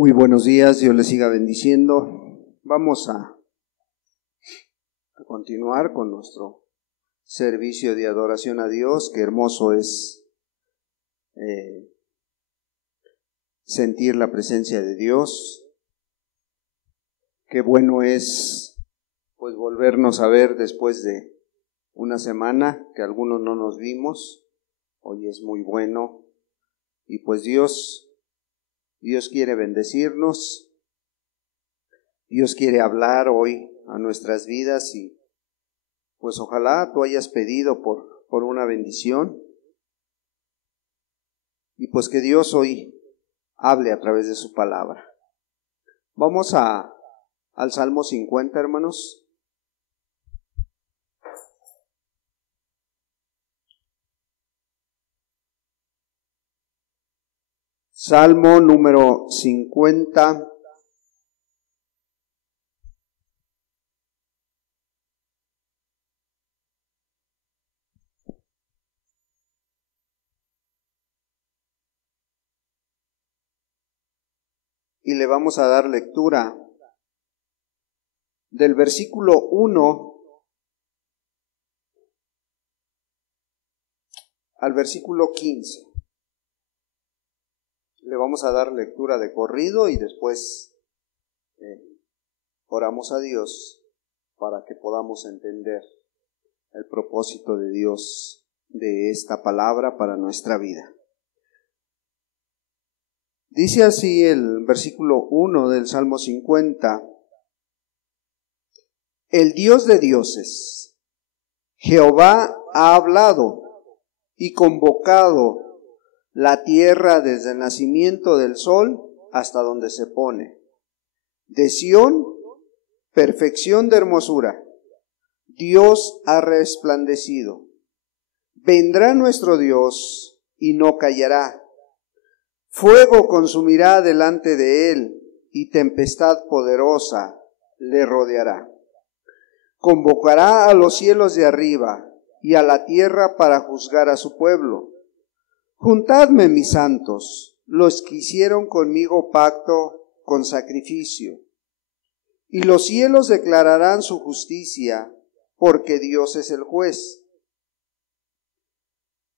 Muy buenos días, Dios les siga bendiciendo. Vamos a continuar con nuestro servicio de adoración a Dios. Qué hermoso es sentir la presencia de Dios. Qué bueno es pues volvernos a ver después de una semana que algunos no nos vimos. Hoy es muy bueno y pues Dios quiere bendecirnos, Dios quiere hablar hoy a nuestras vidas y pues ojalá tú hayas pedido por una bendición y pues que Dios hoy hable a través de su palabra. Vamos al Salmo 50, hermanos. Salmo número 50. Y le vamos a dar lectura del versículo 1 al versículo 15. Le vamos a dar lectura de corrido y después oramos a Dios para que podamos entender el propósito de Dios de esta palabra para nuestra vida. Dice así el versículo 1 del Salmo 50: El Dios de dioses, Jehová ha hablado y convocado la tierra desde el nacimiento del sol hasta donde se pone. De Sión, perfección de hermosura, Dios ha resplandecido. Vendrá nuestro Dios y no callará. Fuego consumirá delante de él y tempestad poderosa le rodeará. Convocará a los cielos de arriba y a la tierra para juzgar a su pueblo. Juntadme, mis santos, los que hicieron conmigo pacto con sacrificio, y los cielos declararán su justicia, porque Dios es el juez.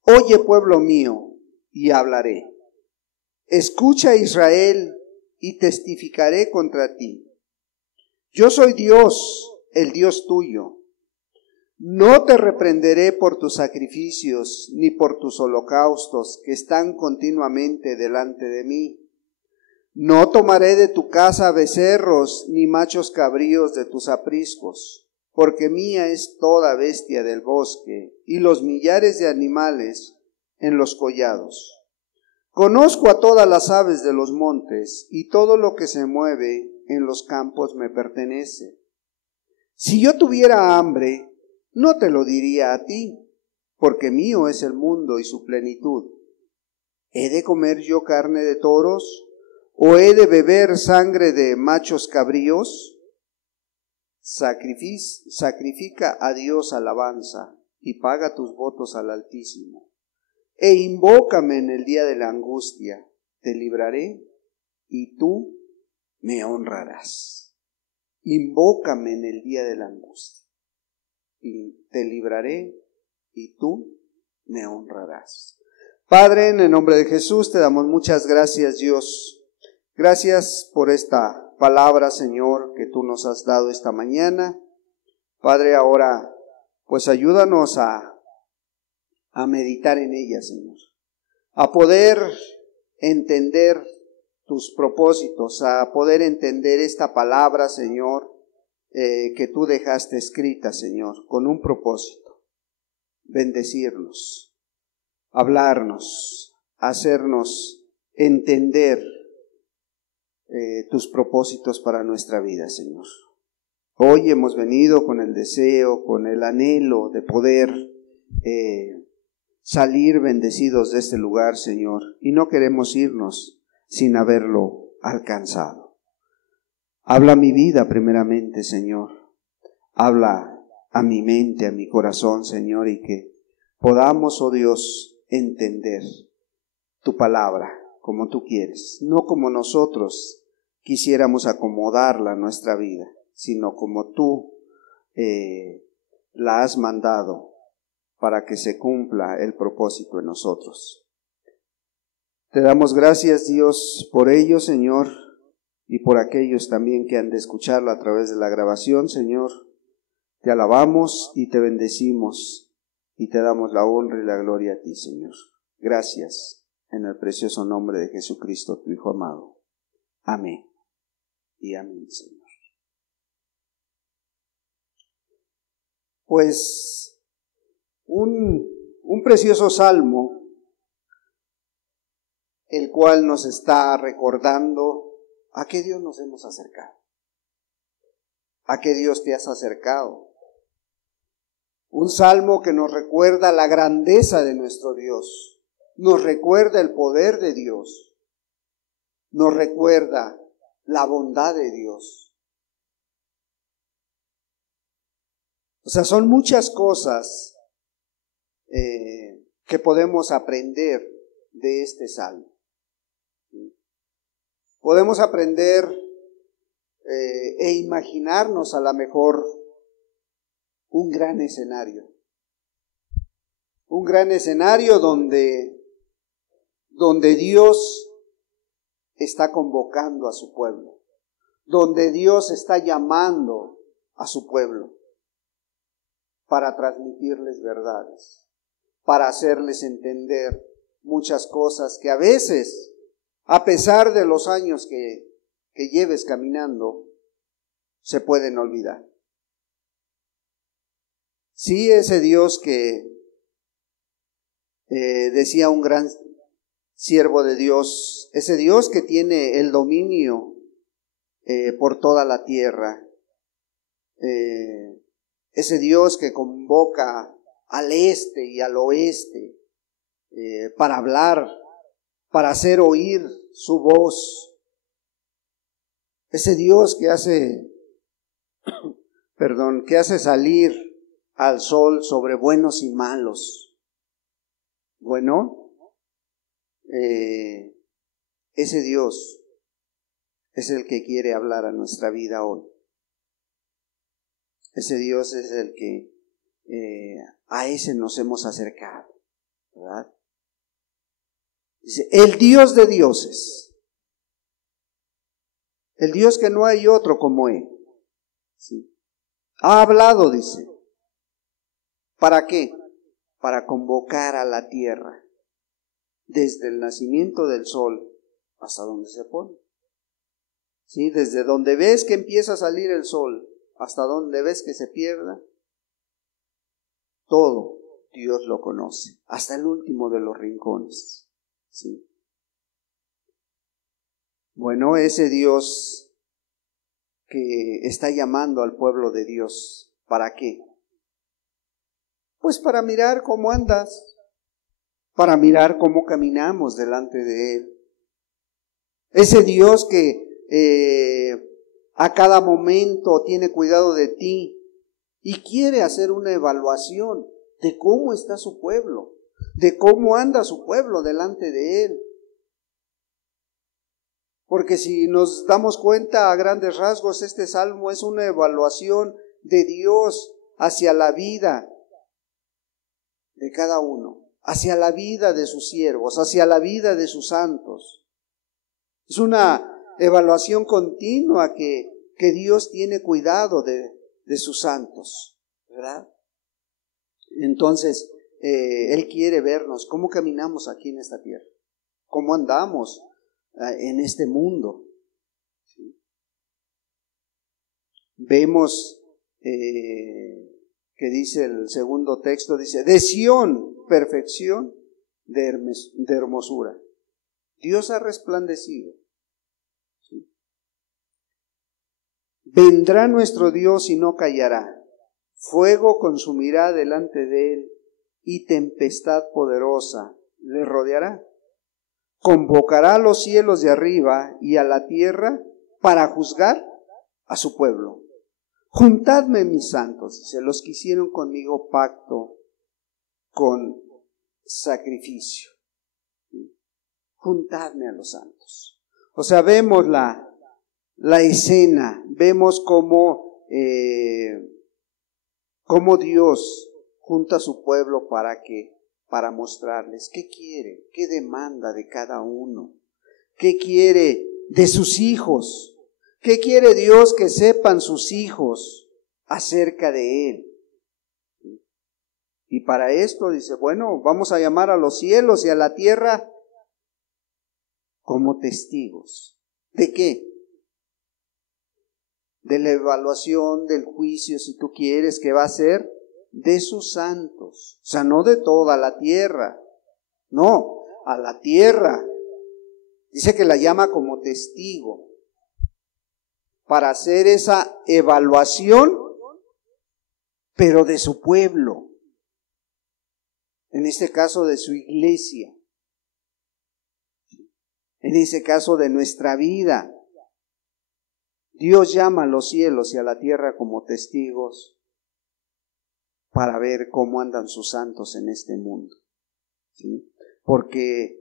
Oye, pueblo mío, y hablaré. Escucha, Israel, y testificaré contra ti. Yo soy Dios, el Dios tuyo. No te reprenderé por tus sacrificios, ni por tus holocaustos, que están continuamente delante de mí. No tomaré de tu casa becerros, ni machos cabríos de tus apriscos, porque mía es toda bestia del bosque, y los millares de animales en los collados. Conozco a todas las aves de los montes, y todo lo que se mueve en los campos me pertenece. Si yo tuviera hambre, no te lo diría a ti, porque mío es el mundo y su plenitud. ¿He de comer yo carne de toros? ¿O he de beber sangre de machos cabríos? Sacrifica a Dios alabanza y paga tus votos al Altísimo. E invócame en el día de la angustia, te libraré y tú me honrarás. Invócame en el día de la angustia y te libraré y tú me honrarás. Padre, en el nombre de Jesús te damos muchas gracias, Dios. Gracias por esta palabra, Señor, que tú nos has dado esta mañana. Padre, ahora pues ayúdanos a meditar en ella, Señor, a poder entender tus propósitos, a poder entender esta palabra, Señor, que tú dejaste escrita, Señor, con un propósito: bendecirnos, hablarnos, hacernos entender tus propósitos para nuestra vida, Señor. Hoy hemos venido con el deseo, con el anhelo de poder salir bendecidos de este lugar, Señor, y no queremos irnos sin haberlo alcanzado. Habla mi vida primeramente, Señor. Habla a mi mente, a mi corazón, Señor, y que podamos, oh Dios, entender tu palabra como tú quieres, no como nosotros quisiéramos acomodarla a nuestra vida, sino como tú la has mandado para que se cumpla el propósito en nosotros. Te damos gracias, Dios, por ello, Señor, y por aquellos también que han de escucharla a través de la grabación, Señor. Te alabamos y te bendecimos y te damos la honra y la gloria a ti, Señor. Gracias en el precioso nombre de Jesucristo, tu Hijo amado. Amén y amén, Señor. Pues un precioso salmo, el cual nos está recordando a qué Dios nos hemos acercado, a qué Dios te has acercado. Un salmo que nos recuerda la grandeza de nuestro Dios, nos recuerda el poder de Dios, nos recuerda la bondad de Dios. O sea, son muchas cosas que podemos aprender de este salmo. Podemos aprender e imaginarnos a lo mejor un gran escenario donde Dios está convocando a su pueblo, donde Dios está llamando a su pueblo para transmitirles verdades, para hacerles entender muchas cosas que a veces, a pesar de los años que lleves caminando, se pueden olvidar. Sí, ese Dios que decía un gran siervo de Dios, ese Dios que tiene el dominio por toda la tierra, ese Dios que convoca al este y al oeste para hablar, para hacer oír su voz, ese Dios que hace salir al sol sobre buenos y malos. Bueno, ese Dios es el que quiere hablar a nuestra vida hoy. Ese Dios es el que a ese nos hemos acercado, ¿verdad? Dice, el Dios de dioses, el Dios que no hay otro como Él. ¿Sí? Ha hablado, dice. ¿Para qué? Para convocar a la tierra desde el nacimiento del sol hasta donde se pone. ¿Sí? Desde donde ves que empieza a salir el sol hasta donde ves que se pierda, todo Dios lo conoce, hasta el último de los rincones. ¿Sí? Bueno, ese Dios que está llamando al pueblo de Dios, ¿para qué? Pues para mirar cómo andas, para mirar cómo caminamos delante de Él. Ese Dios que a cada momento tiene cuidado de ti y quiere hacer una evaluación de cómo está su pueblo, de cómo anda su pueblo delante de Él. Porque si nos damos cuenta a grandes rasgos, este salmo es una evaluación de Dios hacia la vida de cada uno, hacia la vida de sus siervos, hacia la vida de sus santos. Es una evaluación continua que Dios tiene cuidado de sus santos, ¿verdad? Entonces, Él quiere vernos cómo caminamos aquí en esta tierra, cómo andamos en este mundo. ¿Sí? Vemos que dice el segundo texto, dice, de Sión, perfección de hermosura. Dios ha resplandecido. ¿Sí? Vendrá nuestro Dios y no callará. Fuego consumirá delante de Él y tempestad poderosa le rodeará. Convocará a los cielos de arriba y a la tierra para juzgar a su pueblo. Juntadme, mis santos, dice, los que hicieron conmigo pacto con sacrificio. Juntadme a los santos. O sea, vemos la escena, vemos cómo Dios junta a su pueblo para mostrarles qué quiere, qué demanda de cada uno, qué quiere de sus hijos, qué quiere Dios que sepan sus hijos acerca de Él. Y para esto dice, bueno, vamos a llamar a los cielos y a la tierra como testigos. ¿De qué? De la evaluación, del juicio, si tú quieres, que va a ser de sus santos. O sea, no de toda la tierra, no, a la tierra. Dice que la llama como testigo para hacer esa evaluación, pero de su pueblo. En este caso de su iglesia. En ese caso de nuestra vida. Dios llama a los cielos y a la tierra como testigos para ver cómo andan sus santos en este mundo. ¿Sí? Porque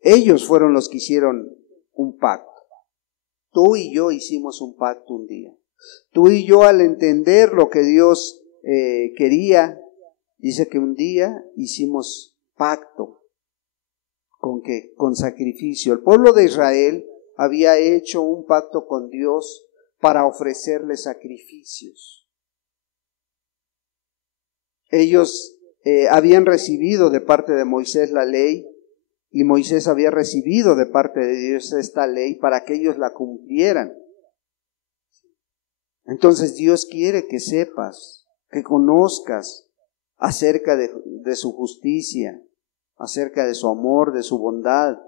ellos fueron los que hicieron un pacto. Tú y yo hicimos un pacto un día. Tú y yo, al entender lo que Dios quería, dice que un día hicimos pacto. ¿Con qué? Con sacrificio. El pueblo de Israel había hecho un pacto con Dios para ofrecerle sacrificios. Ellos habían recibido de parte de Moisés la ley, y Moisés había recibido de parte de Dios esta ley para que ellos la cumplieran. Entonces Dios quiere que sepas, que conozcas acerca de su justicia, acerca de su amor, de su bondad.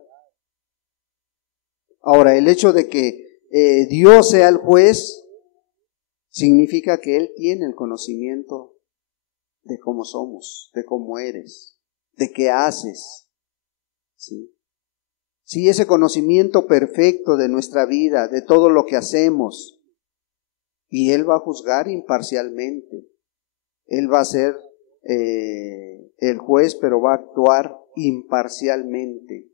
Ahora, el hecho de que Dios sea el juez significa que Él tiene el conocimiento de cómo somos, de cómo eres, de qué haces. ¿Sí? Sí, ese conocimiento perfecto de nuestra vida, de todo lo que hacemos. Y Él va a juzgar imparcialmente. Él va a ser el juez, pero va a actuar imparcialmente.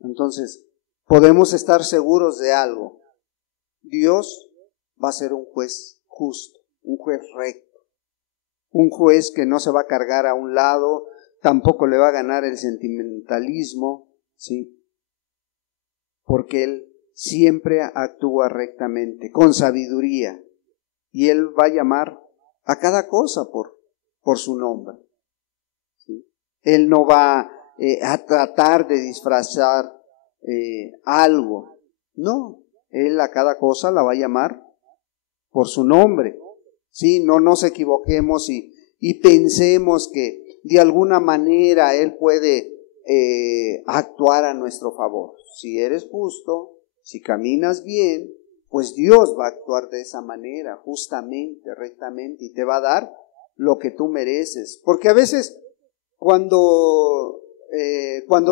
Entonces, podemos estar seguros de algo. Dios va a ser un juez justo, un juez recto, un juez que no se va a cargar a un lado, tampoco le va a ganar el sentimentalismo, ¿sí? Porque Él siempre actúa rectamente, con sabiduría, y Él va a llamar a cada cosa por su nombre, ¿sí? Él no va a tratar de disfrazar algo, no, Él a cada cosa la va a llamar por su nombre, ¿sí? No nos equivoquemos y pensemos que de alguna manera Él puede actuar a nuestro favor. Si eres justo, si caminas bien, pues Dios va a actuar de esa manera, justamente, rectamente, y te va a dar lo que tú mereces. Porque a veces cuando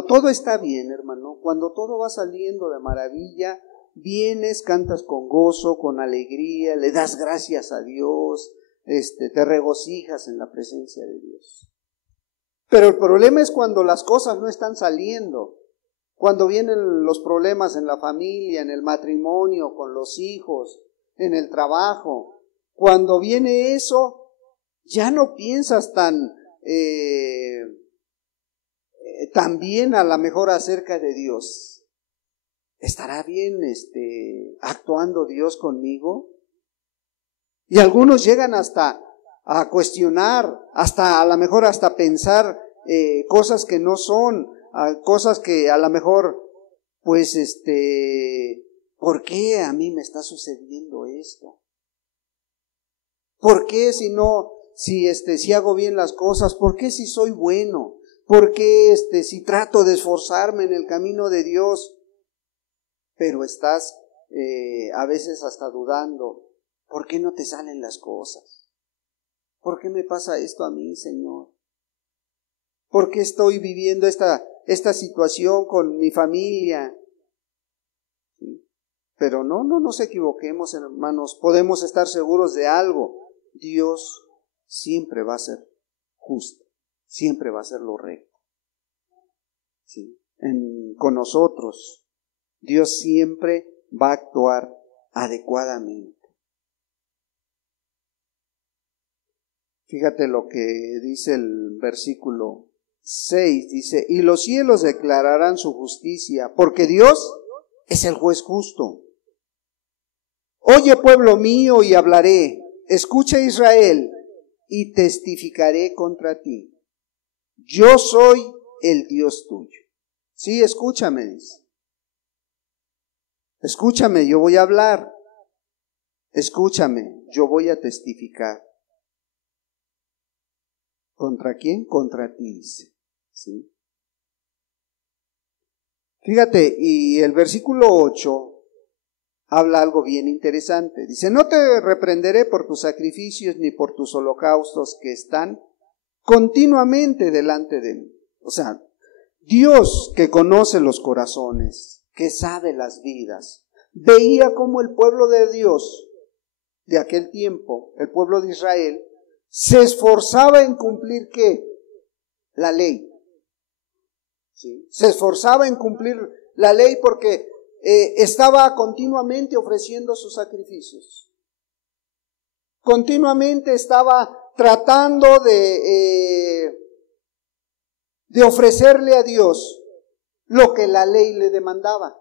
todo está bien, hermano, cuando todo va saliendo de maravilla, vienes, cantas con gozo, con alegría, le das gracias a Dios, te regocijas en la presencia de Dios. Pero el problema es cuando las cosas no están saliendo, cuando vienen los problemas en la familia, en el matrimonio, con los hijos, en el trabajo. Cuando viene eso, ya no piensas tan bien a lo mejor acerca de Dios. ¿Estará bien actuando Dios conmigo? Y algunos llegan hasta a cuestionar, hasta a lo mejor hasta pensar cosas que no son, cosas que a lo mejor, pues ¿por qué a mí me está sucediendo esto? ¿Por qué si hago bien las cosas? ¿Por qué si soy bueno? ¿Por qué si trato de esforzarme en el camino de Dios? Pero estás a veces hasta dudando. ¿Por qué no te salen las cosas? ¿Por qué me pasa esto a mí, Señor? ¿Por qué estoy viviendo esta situación con mi familia? ¿Sí? Pero no nos equivoquemos, hermanos. Podemos estar seguros de algo. Dios siempre va a ser justo. Siempre va a ser lo recto. ¿Sí? Con nosotros, Dios siempre va a actuar adecuadamente. Fíjate lo que dice el versículo 6, dice, y los cielos declararán su justicia, porque Dios es el juez justo. Oye, pueblo mío, y hablaré, escucha, Israel, y testificaré contra ti. Yo soy el Dios tuyo. Sí, escúchame, dice. Escúchame, yo voy a hablar. Escúchame, yo voy a testificar. ¿Contra quién? Contra ti, dice. ¿Sí? Fíjate, y el versículo 8 habla algo bien interesante. Dice, no te reprenderé por tus sacrificios ni por tus holocaustos que están continuamente delante de mí. O sea, Dios, que conoce los corazones, que sabe las vidas, veía cómo el pueblo de Dios de aquel tiempo, el pueblo de Israel, se esforzaba en cumplir ¿qué? La ley. ¿Sí? Se esforzaba en cumplir la ley porque estaba continuamente ofreciendo sus sacrificios. Continuamente estaba tratando de ofrecerle a Dios lo que la ley le demandaba.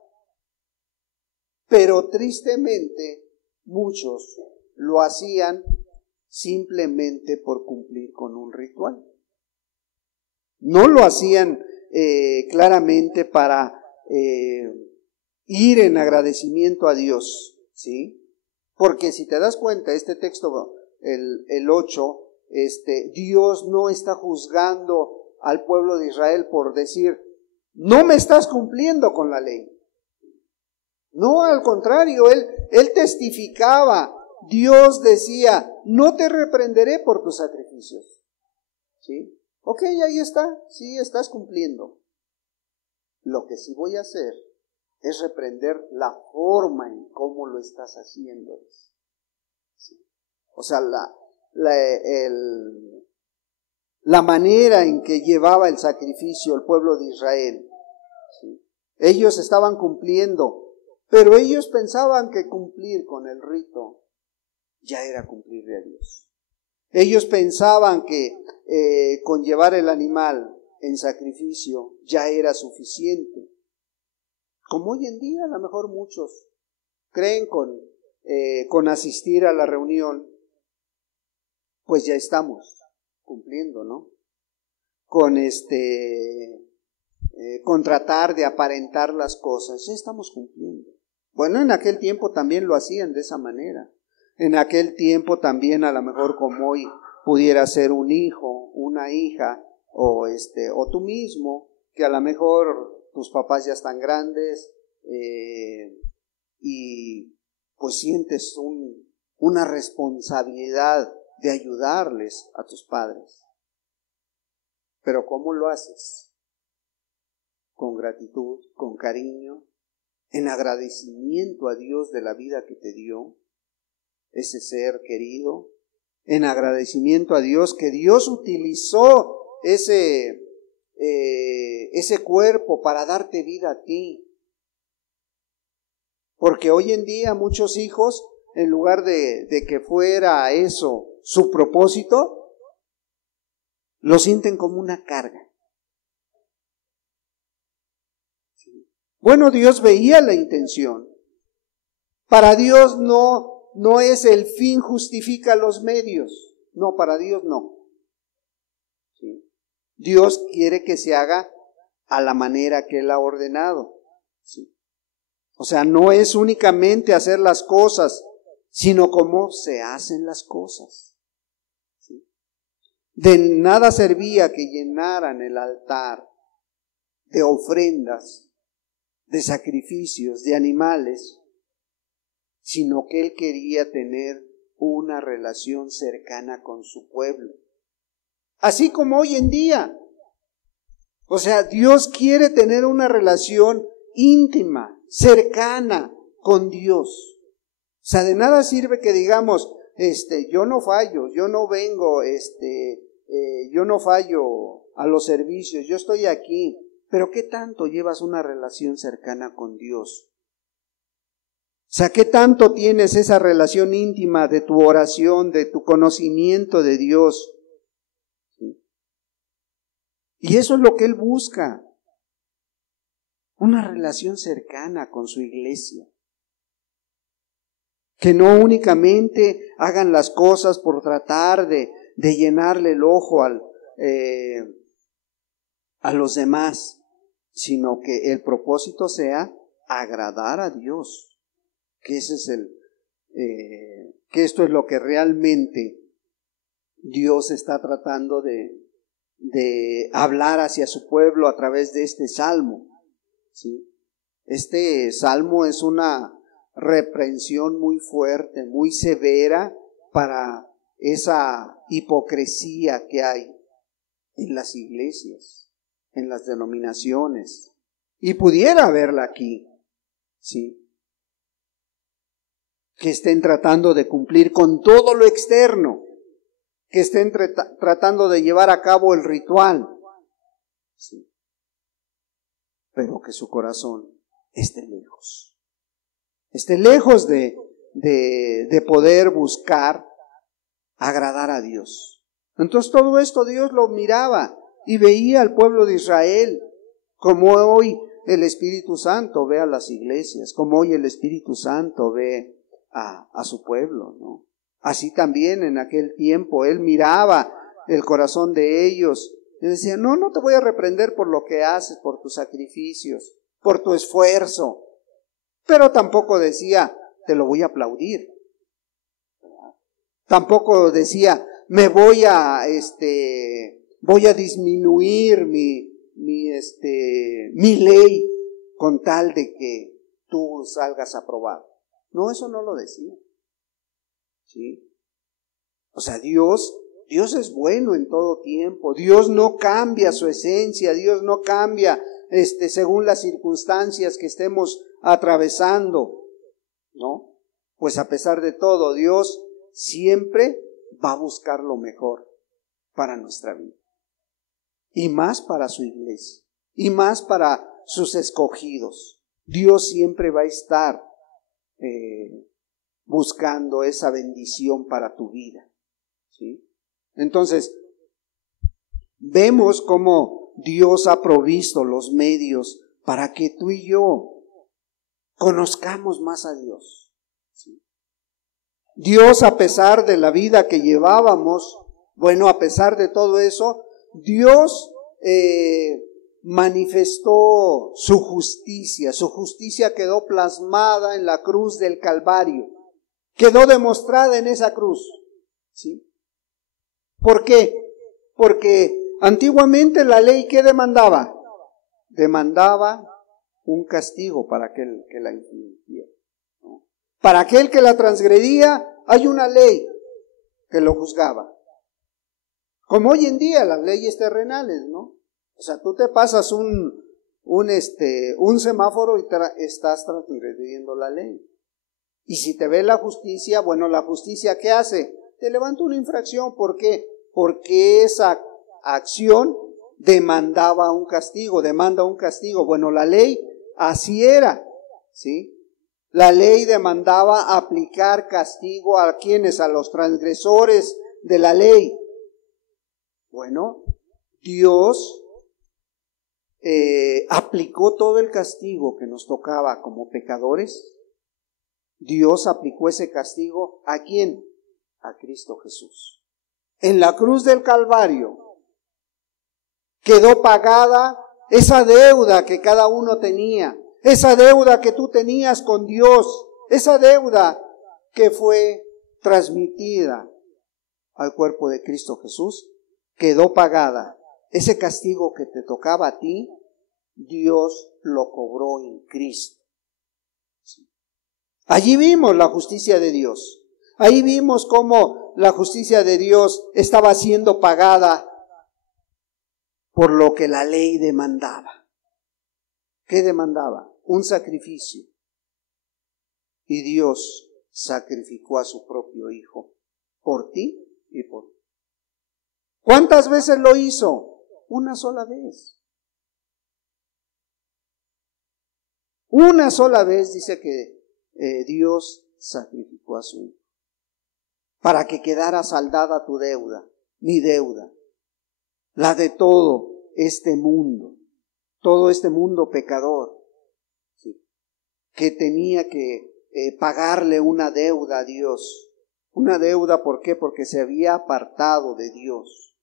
Pero tristemente muchos lo hacían simplemente por cumplir con un ritual. No lo hacían claramente para ir en agradecimiento a Dios, ¿sí? Porque si te das cuenta, este texto, el 8, Dios no está juzgando al pueblo de Israel por decir, no me estás cumpliendo con la ley. No, al contrario, él testificaba. Dios decía, no te reprenderé por tus sacrificios. ¿Sí? Ok, ahí está, sí estás cumpliendo. Lo que sí voy a hacer es reprender la forma en cómo lo estás haciendo. ¿Sí? O sea, la manera en que llevaba el sacrificio el pueblo de Israel. ¿Sí? Ellos estaban cumpliendo, pero ellos pensaban que cumplir con el rito ya era cumplirle a Dios. Ellos pensaban que con llevar el animal en sacrificio ya era suficiente. Como hoy en día a lo mejor muchos creen con asistir a la reunión, pues ya estamos cumpliendo, ¿no? Con tratar de aparentar las cosas, ya estamos cumpliendo. Bueno, en aquel tiempo también lo hacían de esa manera. En aquel tiempo también a lo mejor como hoy pudiera ser un hijo, una hija, o tú mismo, que a lo mejor tus papás ya están grandes, y pues sientes una responsabilidad de ayudarles a tus padres. Pero ¿cómo lo haces? Con gratitud, con cariño, en agradecimiento a Dios de la vida que te dio, ese ser querido, en agradecimiento a Dios que Dios utilizó ese cuerpo para darte vida a ti. Porque hoy en día muchos hijos, en lugar de que fuera eso su propósito, lo sienten como una carga. Bueno, Dios veía la intención. Para Dios no es el fin justifica los medios. No, para Dios no. ¿Sí? Dios quiere que se haga a la manera que Él ha ordenado. ¿Sí? O sea, no es únicamente hacer las cosas, sino cómo se hacen las cosas. ¿Sí? De nada servía que llenaran el altar de ofrendas, de sacrificios, de animales, sino que Él quería tener una relación cercana con su pueblo. Así como hoy en día. O sea, Dios quiere tener una relación íntima, cercana con Dios. O sea, de nada sirve que digamos, yo no fallo, yo no vengo, yo no fallo a los servicios, yo estoy aquí. Pero ¿qué tanto llevas una relación cercana con Dios? sea, ¿qué tanto tienes esa relación íntima de tu oración, de tu conocimiento de Dios? ¿Sí? Y eso es lo que Él busca. Una relación cercana con su iglesia. Que no únicamente hagan las cosas por tratar de llenarle el ojo a los demás, sino que el propósito sea agradar a Dios. Que ese es que esto es lo que realmente Dios está tratando de hablar hacia su pueblo a través de este salmo. ¿Sí? Este salmo es una reprensión muy fuerte, muy severa para esa hipocresía que hay en las iglesias, en las denominaciones, y pudiera haberla aquí, ¿sí? Que estén tratando de cumplir con todo lo externo, que estén tratando de llevar a cabo el ritual, ¿sí? Pero que su corazón esté lejos de poder buscar agradar a Dios. Entonces todo esto Dios lo miraba y veía al pueblo de Israel, como hoy el Espíritu Santo ve a las iglesias, como hoy el Espíritu Santo ve a su pueblo, ¿no? Así también en aquel tiempo Él miraba el corazón de ellos y decía, no te voy a reprender por lo que haces, por tus sacrificios, por tu esfuerzo, pero tampoco decía, te lo voy a aplaudir. Tampoco decía, voy a disminuir mi ley con tal de que tú salgas aprobado. No, eso no lo decía. ¿Sí? O sea, Dios es bueno en todo tiempo. Dios no cambia su esencia, Dios no cambia según las circunstancias que estemos atravesando, ¿no? Pues a pesar de todo, Dios siempre va a buscar lo mejor para nuestra vida. Y más para su iglesia, y más para sus escogidos. Dios siempre va a estar buscando esa bendición para tu vida, ¿sí? Entonces, vemos cómo Dios ha provisto los medios para que tú y yo conozcamos más a Dios, ¿sí? Dios, a pesar de la vida que llevábamos, a pesar de todo eso, Dios manifestó su justicia quedó plasmada en la cruz del Calvario, quedó demostrada en esa cruz, ¿sí? ¿Por qué? Porque antiguamente la ley, ¿qué demandaba? Demandaba un castigo para aquel que la infringiera, ¿no? Para aquel que la transgredía, hay una ley que lo juzgaba. Como hoy en día las leyes terrenales, ¿no? O sea, tú te pasas un semáforo y estás transgrediendo la ley. Y si te ve la justicia, ¿la justicia qué hace? Te levanta una infracción. ¿Por qué? Porque esa acción demanda un castigo. La ley así era, ¿sí? La ley demandaba aplicar castigo a quienes, a los transgresores de la ley. Dios aplicó todo el castigo que nos tocaba como pecadores. Dios aplicó ese castigo ¿a quién? A Cristo Jesús. En la cruz del Calvario quedó pagada esa deuda que cada uno tenía, esa deuda que tú tenías con Dios, esa deuda que fue transmitida al cuerpo de Cristo Jesús, quedó pagada. Ese castigo que te tocaba a ti, Dios lo cobró en Cristo. Allí vimos la justicia de Dios. Ahí vimos cómo la justicia de Dios estaba siendo pagada por lo que la ley demandaba. ¿Qué demandaba? Un sacrificio. Y Dios sacrificó a su propio Hijo por ti y por mí. ¿Cuántas veces lo hizo? Una sola vez. Una sola vez dice que Dios sacrificó a su Hijo para que quedara saldada tu deuda, mi deuda, la de todo este mundo pecador, ¿sí?, que tenía que pagarle una deuda a Dios. Una deuda, ¿por qué? Porque se había apartado de Dios.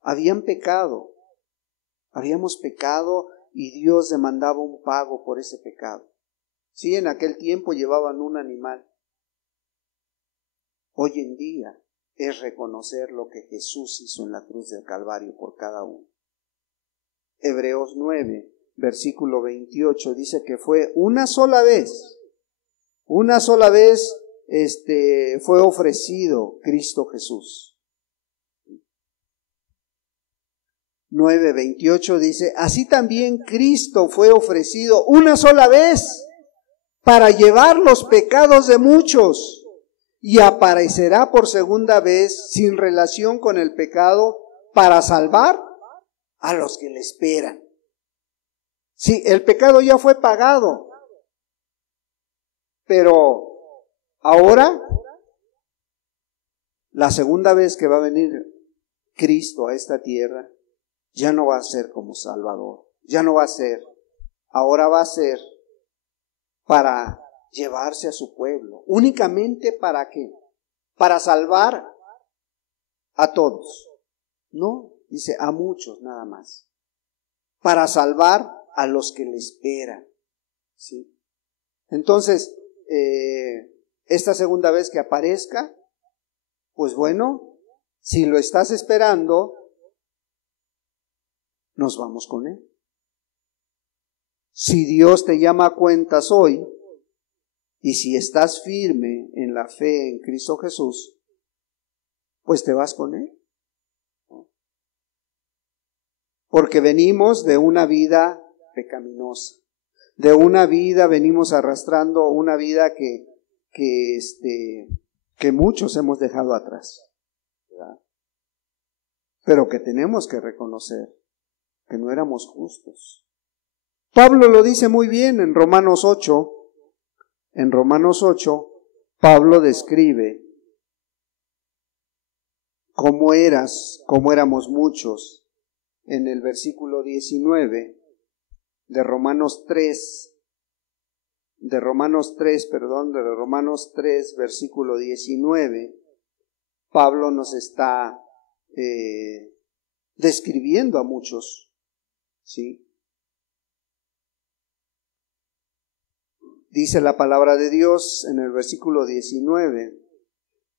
Habíamos pecado y Dios demandaba un pago por ese pecado. Sí, en aquel tiempo llevaban un animal. Hoy en día es reconocer lo que Jesús hizo en la cruz del Calvario por cada uno. Hebreos 9, versículo 28 dice que fue una sola vez fue ofrecido Cristo Jesús. 9:28 dice, así también Cristo fue ofrecido una sola vez para llevar los pecados de muchos, y aparecerá por segunda vez sin relación con el pecado para salvar a los que le esperan. Sí, el pecado ya fue pagado, pero ahora, la segunda vez que va a venir Cristo a esta tierra, ya no va a ser como Salvador, ahora va a ser para llevarse a su pueblo. ¿Únicamente para qué? Para salvar a todos. No, dice a muchos nada más. Para salvar a los que le esperan. ¿Sí? Entonces, esta segunda vez que aparezca, pues bueno, si lo estás esperando, nos vamos con Él. Si Dios te llama a cuentas hoy, y si estás firme en la fe en Cristo Jesús, pues te vas con Él. Porque venimos de una vida pecaminosa, venimos arrastrando una vida que muchos hemos dejado atrás, ¿verdad? Pero que tenemos que reconocer que no éramos justos. Pablo lo dice muy bien en Romanos 8. En Romanos 8, Pablo describe cómo éramos muchos. En el versículo 19 de Romanos 3, versículo 19, Pablo nos está describiendo a muchos, ¿sí? Dice la palabra de Dios en el versículo 19,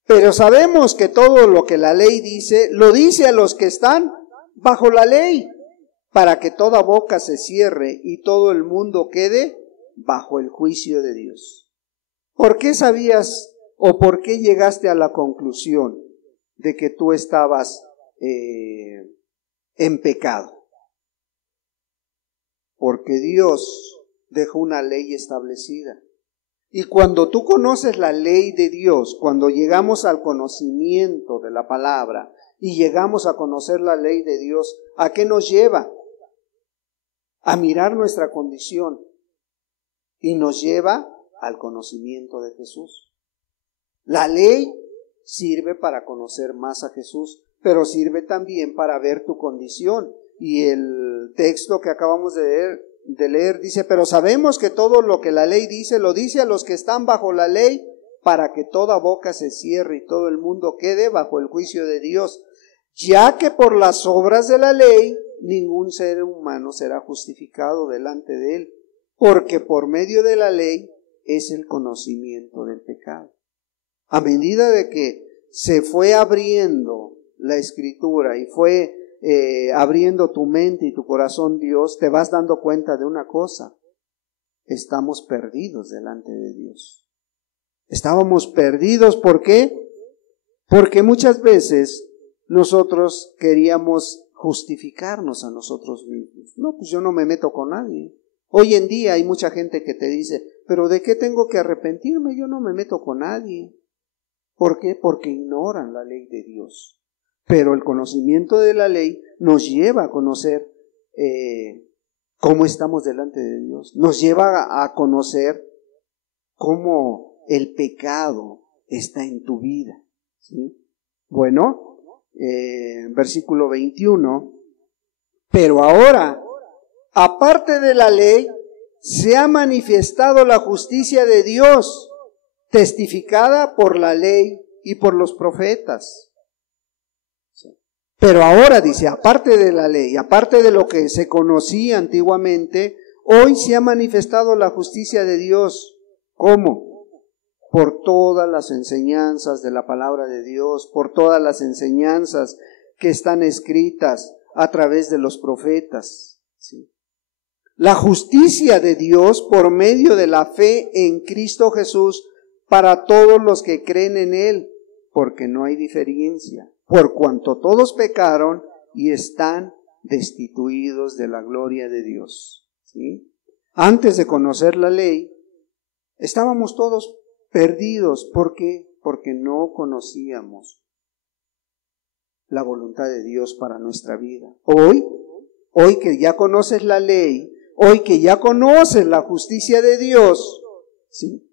pero sabemos que todo lo que la ley dice, lo dice a los que están bajo la ley, para que toda boca se cierre y todo el mundo quede bajo el juicio de Dios. ¿Por qué sabías o por qué llegaste a la conclusión de que tú estabas en pecado? Porque Dios dejó una ley establecida. Y cuando tú conoces la ley de Dios, cuando llegamos al conocimiento de la palabra y llegamos a conocer la ley de Dios, ¿a qué nos lleva? A mirar nuestra condición y nos lleva al conocimiento de Jesús. La ley sirve para conocer más a Jesús, pero sirve también para ver tu condición. Y el texto que acabamos de leer dice, pero sabemos que todo lo que la ley dice, lo dice a los que están bajo la ley, para que toda boca se cierre y todo el mundo quede bajo el juicio de Dios, ya que por las obras de la ley ningún ser humano será justificado delante de él, porque por medio de la ley es el conocimiento del pecado. A medida de que se fue abriendo la Escritura y fue abriendo tu mente y tu corazón, Dios, te vas dando cuenta de una cosa: estamos perdidos delante de Dios. Estábamos perdidos, ¿por qué? Porque muchas veces nosotros queríamos justificarnos a nosotros mismos. No, pues yo no me meto con nadie. Hoy en día hay mucha gente que te dice, pero ¿de qué tengo que arrepentirme? Yo no me meto con nadie. ¿Por qué? Porque ignoran la ley de Dios. Pero el conocimiento de la ley nos lleva a conocer cómo estamos delante de Dios. Nos lleva a conocer cómo el pecado está en tu vida, ¿sí? Bueno, versículo 21, pero ahora, aparte de la ley, se ha manifestado la justicia de Dios, testificada por la ley y por los profetas. Pero ahora, dice, aparte de la ley, aparte de lo que se conocía antiguamente, hoy se ha manifestado la justicia de Dios. ¿Cómo? Por todas las enseñanzas de la palabra de Dios, por todas las enseñanzas que están escritas a través de los profetas. ¿Sí? La justicia de Dios por medio de la fe en Cristo Jesús para todos los que creen en Él, porque no hay diferencia, por cuanto todos pecaron y están destituidos de la gloria de Dios. ¿Sí? Antes de conocer la ley, estábamos todos perdidos. ¿Por qué? Porque no conocíamos la voluntad de Dios para nuestra vida. Hoy que ya conoces la ley, hoy que ya conoces la justicia de Dios, ¿sí?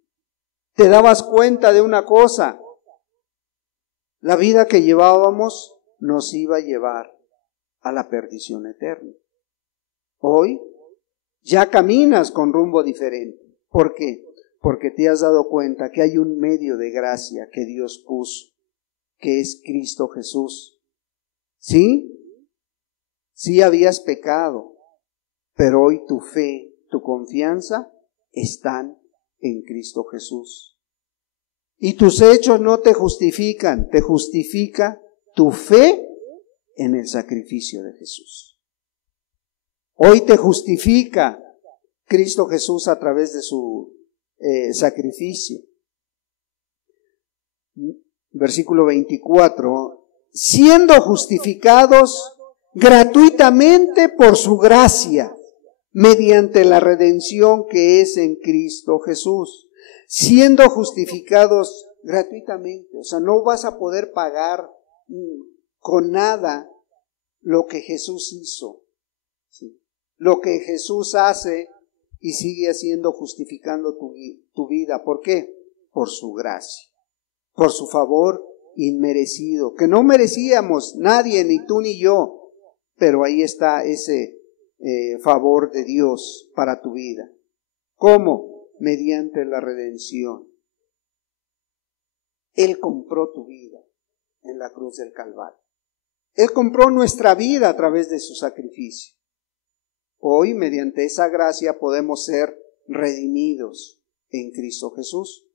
Te dabas cuenta de una cosa: la vida que llevábamos nos iba a llevar a la perdición eterna. Hoy ya caminas con rumbo diferente. ¿Por qué? Porque te has dado cuenta que hay un medio de gracia que Dios puso, que es Cristo Jesús. ¿Sí? Sí habías pecado, pero hoy tu fe, tu confianza están en Cristo Jesús. Y tus hechos no te justifican, te justifica tu fe en el sacrificio de Jesús. Hoy te justifica Cristo Jesús a través de su sacrificio. Versículo 24, siendo justificados gratuitamente por su gracia, mediante la redención que es en Cristo Jesús. Siendo justificados gratuitamente, o sea, no vas a poder pagar con nada lo que Jesús hizo, ¿sí? Lo que Jesús hace y sigue haciendo, justificando tu vida. ¿Por qué? Por su gracia, por su favor inmerecido, que no merecíamos nadie, ni tú ni yo, pero ahí está ese favor de Dios para tu vida. ¿Cómo? Mediante la redención. Él compró tu vida en la cruz del Calvario. Él compró nuestra vida a través de su sacrificio. Hoy, mediante esa gracia, podemos ser redimidos en Cristo Jesús.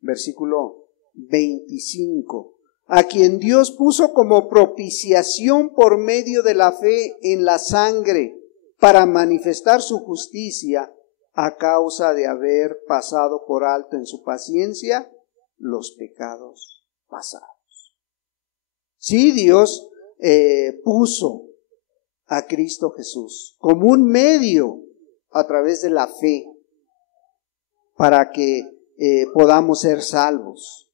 Versículo 25. A quien Dios puso como propiciación por medio de la fe en la sangre, para manifestar su justicia a causa de haber pasado por alto en su paciencia los pecados pasados. Sí, Dios puso a Cristo Jesús como un medio a través de la fe para que podamos ser salvos.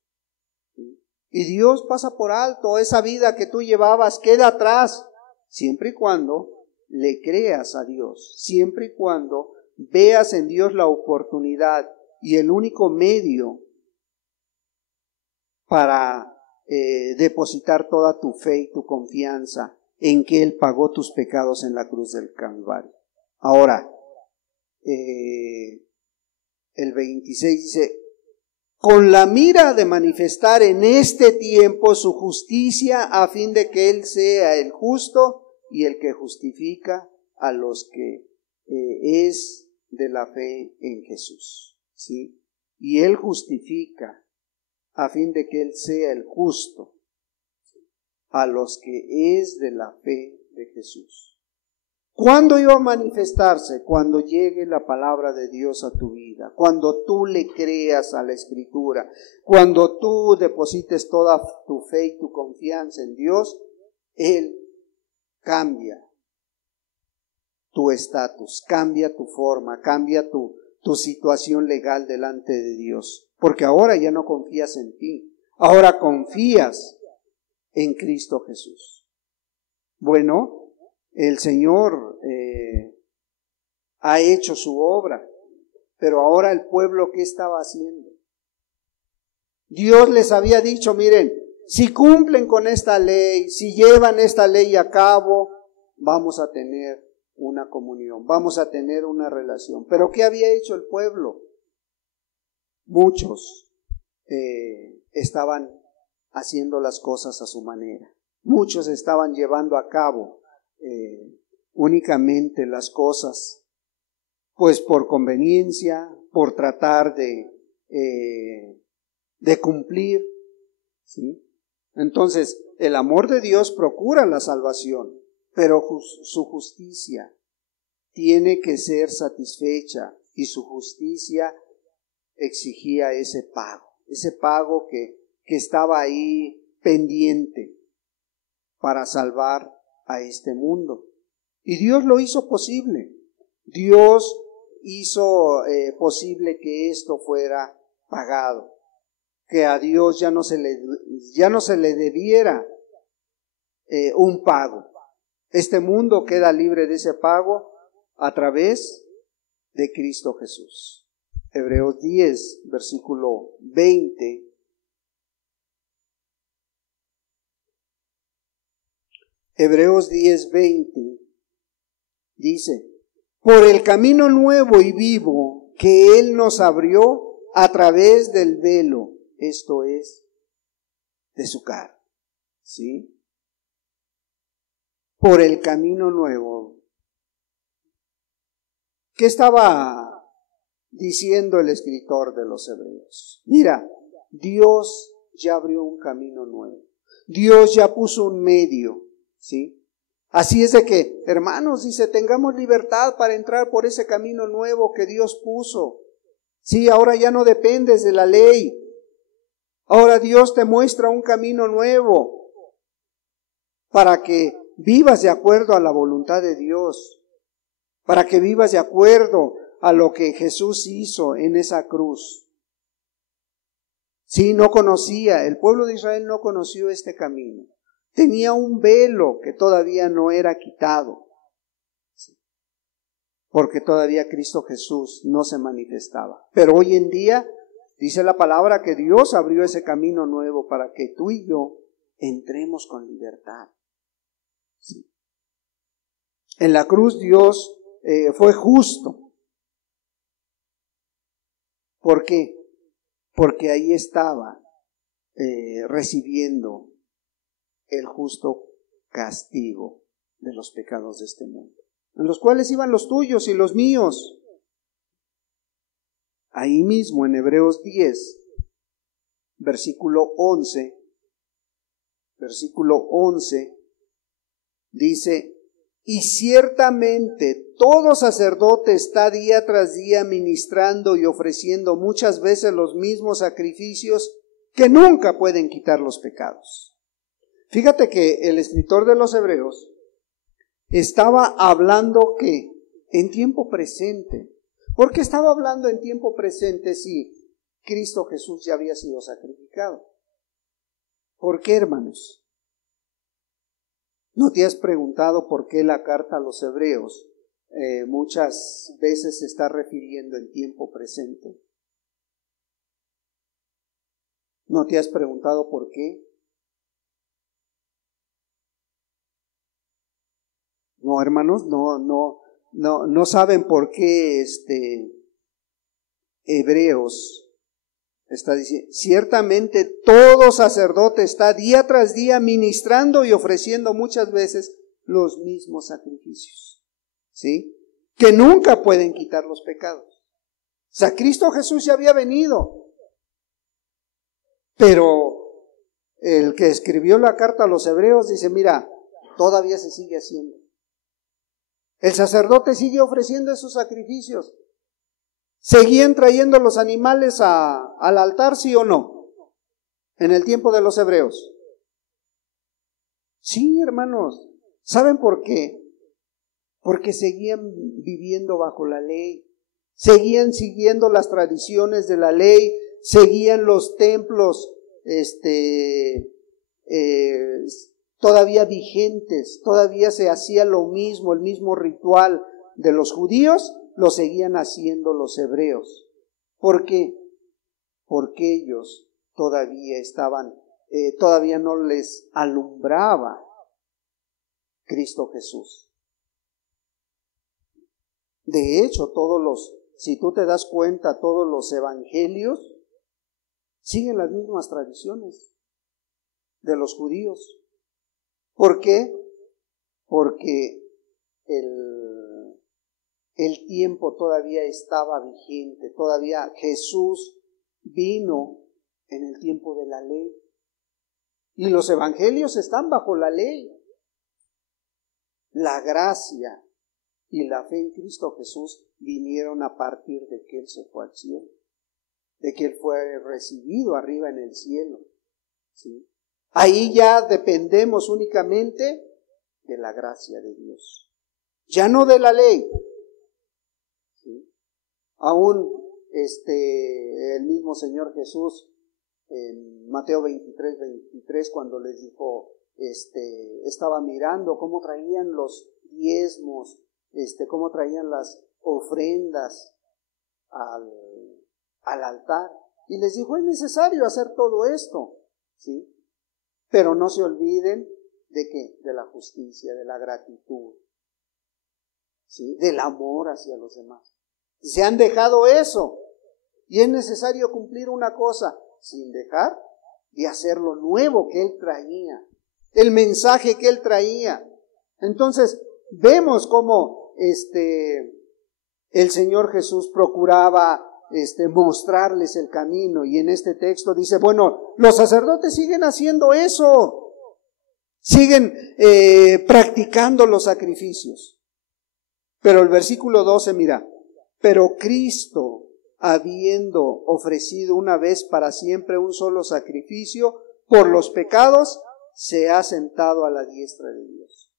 Y Dios pasa por alto esa vida que tú llevabas, queda atrás, siempre y cuando le creas a Dios, siempre y cuando veas en Dios la oportunidad y el único medio para depositar toda tu fe y tu confianza en que Él pagó tus pecados en la cruz del Calvario. Ahora, el 26 dice, con la mira de manifestar en este tiempo su justicia, a fin de que Él sea el justo y el que justifica a los que es de la fe en Jesús. ¿Sí? Y Él justifica a fin de que Él sea el justo a los que es de la fe de Jesús. ¿Cuándo iba a manifestarse? Cuando llegue la palabra de Dios a tu vida, cuando tú le creas a la Escritura, cuando tú deposites toda tu fe y tu confianza en Dios, Él cambia tu estatus, cambia tu forma, cambia tu situación legal delante de Dios, porque ahora ya no confías en ti, ahora confías en Cristo Jesús. Bueno, el Señor ha hecho su obra, Pero ahora el pueblo, ¿qué estaba haciendo? Dios les había dicho, miren, si cumplen con esta ley, si llevan esta ley a cabo, vamos a tener una comunión, vamos a tener una relación. Pero ¿qué había hecho el pueblo? Muchos estaban haciendo las cosas a su manera. Muchos estaban llevando a cabo únicamente las cosas, pues por conveniencia, por tratar de cumplir, ¿sí? Entonces, el amor de Dios procura la salvación, pero su justicia tiene que ser satisfecha, y su justicia exigía ese pago que estaba ahí pendiente para salvar a este mundo. Y Dios lo hizo posible. Dios hizo posible que esto fuera pagado, que a Dios ya no se le debiera un pago. Este mundo queda libre de ese pago a través de Cristo Jesús. Hebreos 10, versículo 20. Hebreos 10, 20 dice: por el camino nuevo y vivo que Él nos abrió a través del velo, esto es, de su carne. ¿Sí? Por el camino nuevo. ¿Qué estaba diciendo el escritor de los Hebreos? Mira, Dios ya abrió un camino nuevo. Dios ya puso un medio, ¿sí? Así es de que, hermanos, dice, tengamos libertad para entrar por ese camino nuevo que Dios puso. Sí, ahora ya no dependes de la ley. Ahora Dios te muestra un camino nuevo para que vivas de acuerdo a la voluntad de Dios, para que vivas de acuerdo a lo que Jesús hizo en esa cruz. Sí, el pueblo de Israel no conoció este camino. Tenía un velo que todavía no era quitado, porque todavía Cristo Jesús no se manifestaba. Pero hoy en día dice la palabra que Dios abrió ese camino nuevo para que tú y yo entremos con libertad. Sí. En la cruz Dios fue justo. ¿Por qué? Porque ahí estaba recibiendo el justo castigo de los pecados de este mundo, en los cuales iban los tuyos y los míos. Ahí mismo en Hebreos 10, versículo 11, dice: y ciertamente todo sacerdote está día tras día ministrando y ofreciendo muchas veces los mismos sacrificios que nunca pueden quitar los pecados. Fíjate que el escritor de los Hebreos estaba hablando que en tiempo presente. ¿Por qué estaba hablando en tiempo presente si Cristo Jesús ya había sido sacrificado? ¿Por qué, hermanos? ¿No te has preguntado por qué la carta a los Hebreos muchas veces se está refiriendo en tiempo presente? ¿No te has preguntado por qué? No, hermanos, no saben por qué Hebreos está diciendo: ciertamente todo sacerdote está día tras día ministrando y ofreciendo muchas veces los mismos sacrificios, ¿sí? Que nunca pueden quitar los pecados. O sea, Cristo Jesús ya había venido, pero el que escribió la carta a los Hebreos dice: mira, todavía se sigue haciendo. El sacerdote sigue ofreciendo esos sacrificios. ¿Seguían trayendo los animales al altar, sí o no? En el tiempo de los Hebreos. Sí, hermanos. ¿Saben por qué? Porque seguían viviendo bajo la ley. Seguían siguiendo las tradiciones de la ley. Seguían los templos todavía vigentes, todavía se hacía lo mismo, el mismo ritual de los judíos lo seguían haciendo los hebreos. ¿Por qué? Porque ellos todavía no les alumbraba Cristo Jesús. De hecho, si tú te das cuenta, todos los evangelios siguen las mismas tradiciones de los judíos. ¿Por qué? Porque el tiempo todavía estaba vigente, todavía Jesús vino en el tiempo de la ley. Y los evangelios están bajo la ley. La gracia y la fe en Cristo Jesús vinieron a partir de que Él se fue al cielo, de que Él fue recibido arriba en el cielo. ¿Sí? Ahí ya dependemos únicamente de la gracia de Dios, ya no de la ley. ¿Sí? Aún el mismo Señor Jesús en Mateo 23, cuando les dijo, estaba mirando cómo traían los diezmos, cómo traían las ofrendas al altar, y les dijo, es necesario hacer todo esto, ¿sí? Pero no se olviden de qué, de la justicia, de la gratitud, ¿sí? Del amor hacia los demás. Y se han dejado eso, y es necesario cumplir una cosa, sin dejar de hacer lo nuevo que Él traía, el mensaje que Él traía. Entonces, vemos cómo el Señor Jesús procuraba mostrarles el camino, y en este texto dice, bueno, los sacerdotes siguen haciendo eso, siguen practicando los sacrificios. Pero el versículo 12, mira, pero Cristo, habiendo ofrecido una vez para siempre un solo sacrificio por los pecados, se ha sentado a la diestra de Dios.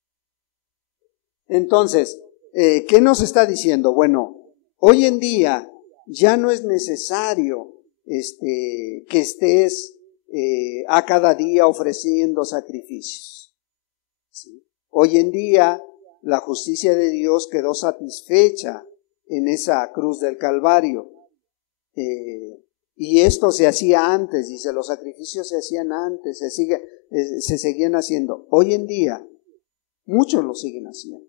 Entonces, ¿qué nos está diciendo? Bueno, hoy en día ya no es necesario que estés a cada día ofreciendo sacrificios. ¿Sí? Hoy en día la justicia de Dios quedó satisfecha en esa cruz del Calvario. Y esto se hacía antes, dice, los sacrificios se hacían antes, se seguían haciendo. Hoy en día, muchos lo siguen haciendo.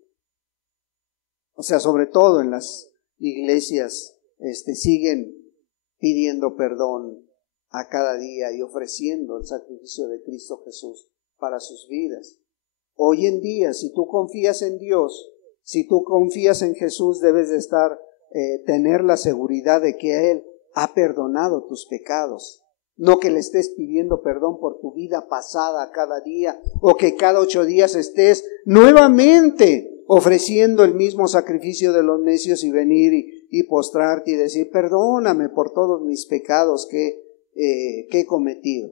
O sea, sobre todo en las iglesias, siguen pidiendo perdón a cada día y ofreciendo el sacrificio de Cristo Jesús para sus vidas. Hoy en día, si tú confías en Dios, si tú confías en Jesús, debes de tener la seguridad de que Él ha perdonado tus pecados. No que le estés pidiendo perdón por tu vida pasada cada día, o que cada 8 días estés nuevamente ofreciendo el mismo sacrificio de los necios y venir y postrarte y decir, perdóname por todos mis pecados que he cometido.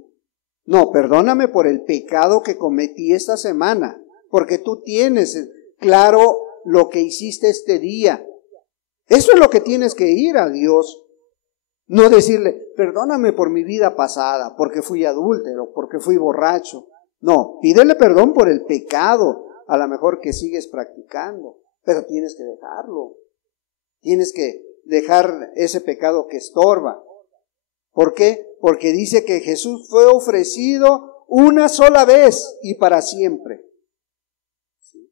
No, perdóname por el pecado que cometí esta semana, porque tú tienes claro lo que hiciste este día. Eso es lo que tienes que ir a Dios. No decirle, perdóname por mi vida pasada, porque fui adúltero, porque fui borracho. No, pídele perdón por el pecado, a lo mejor que sigues practicando, pero tienes que dejarlo. Tienes que dejar ese pecado que estorba. ¿Por qué? Porque dice que Jesús fue ofrecido una sola vez y para siempre. ¿Sí?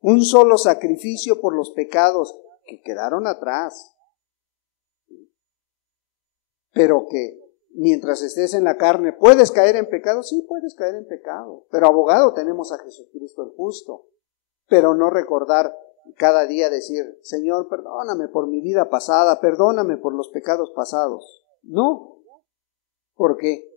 Un solo sacrificio por los pecados que quedaron atrás. Pero que mientras estés en la carne, ¿puedes caer en pecado? Sí, puedes caer en pecado. Pero abogado tenemos a Jesucristo el justo. Pero no recordar cada día decir, Señor, perdóname por mi vida pasada, perdóname por los pecados pasados. No. ¿Por qué?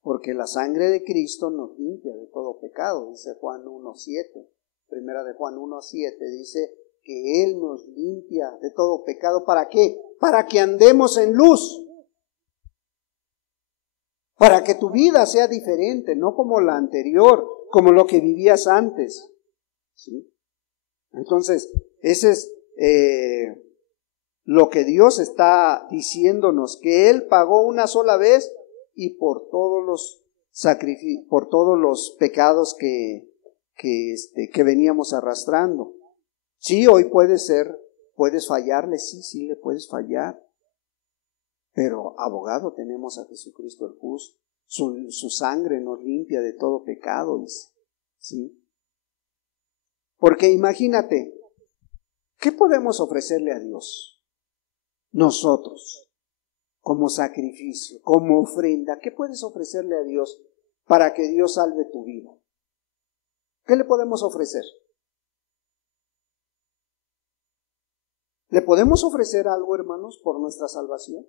Porque la sangre de Cristo nos limpia de todo pecado, dice Juan 1:7. Primera de Juan 1:7 dice que Él nos limpia de todo pecado. ¿Para qué? Para que andemos en luz. Para que tu vida sea diferente, no como la anterior, como lo que vivías antes. ¿Sí? Entonces, ese es lo que Dios está diciéndonos, que Él pagó una sola vez y por todos los pecados que veníamos arrastrando. Sí, hoy ¿Puedes fallarle? Sí, le puedes fallar. Pero abogado tenemos a Jesucristo el justo. Su sangre nos limpia de todo pecado, dice. ¿Sí? Porque imagínate, ¿qué podemos ofrecerle a Dios? Nosotros, como sacrificio, como ofrenda, ¿qué puedes ofrecerle a Dios para que Dios salve tu vida? ¿Qué le podemos ofrecer? ¿Le podemos ofrecer algo, hermanos, por nuestra salvación?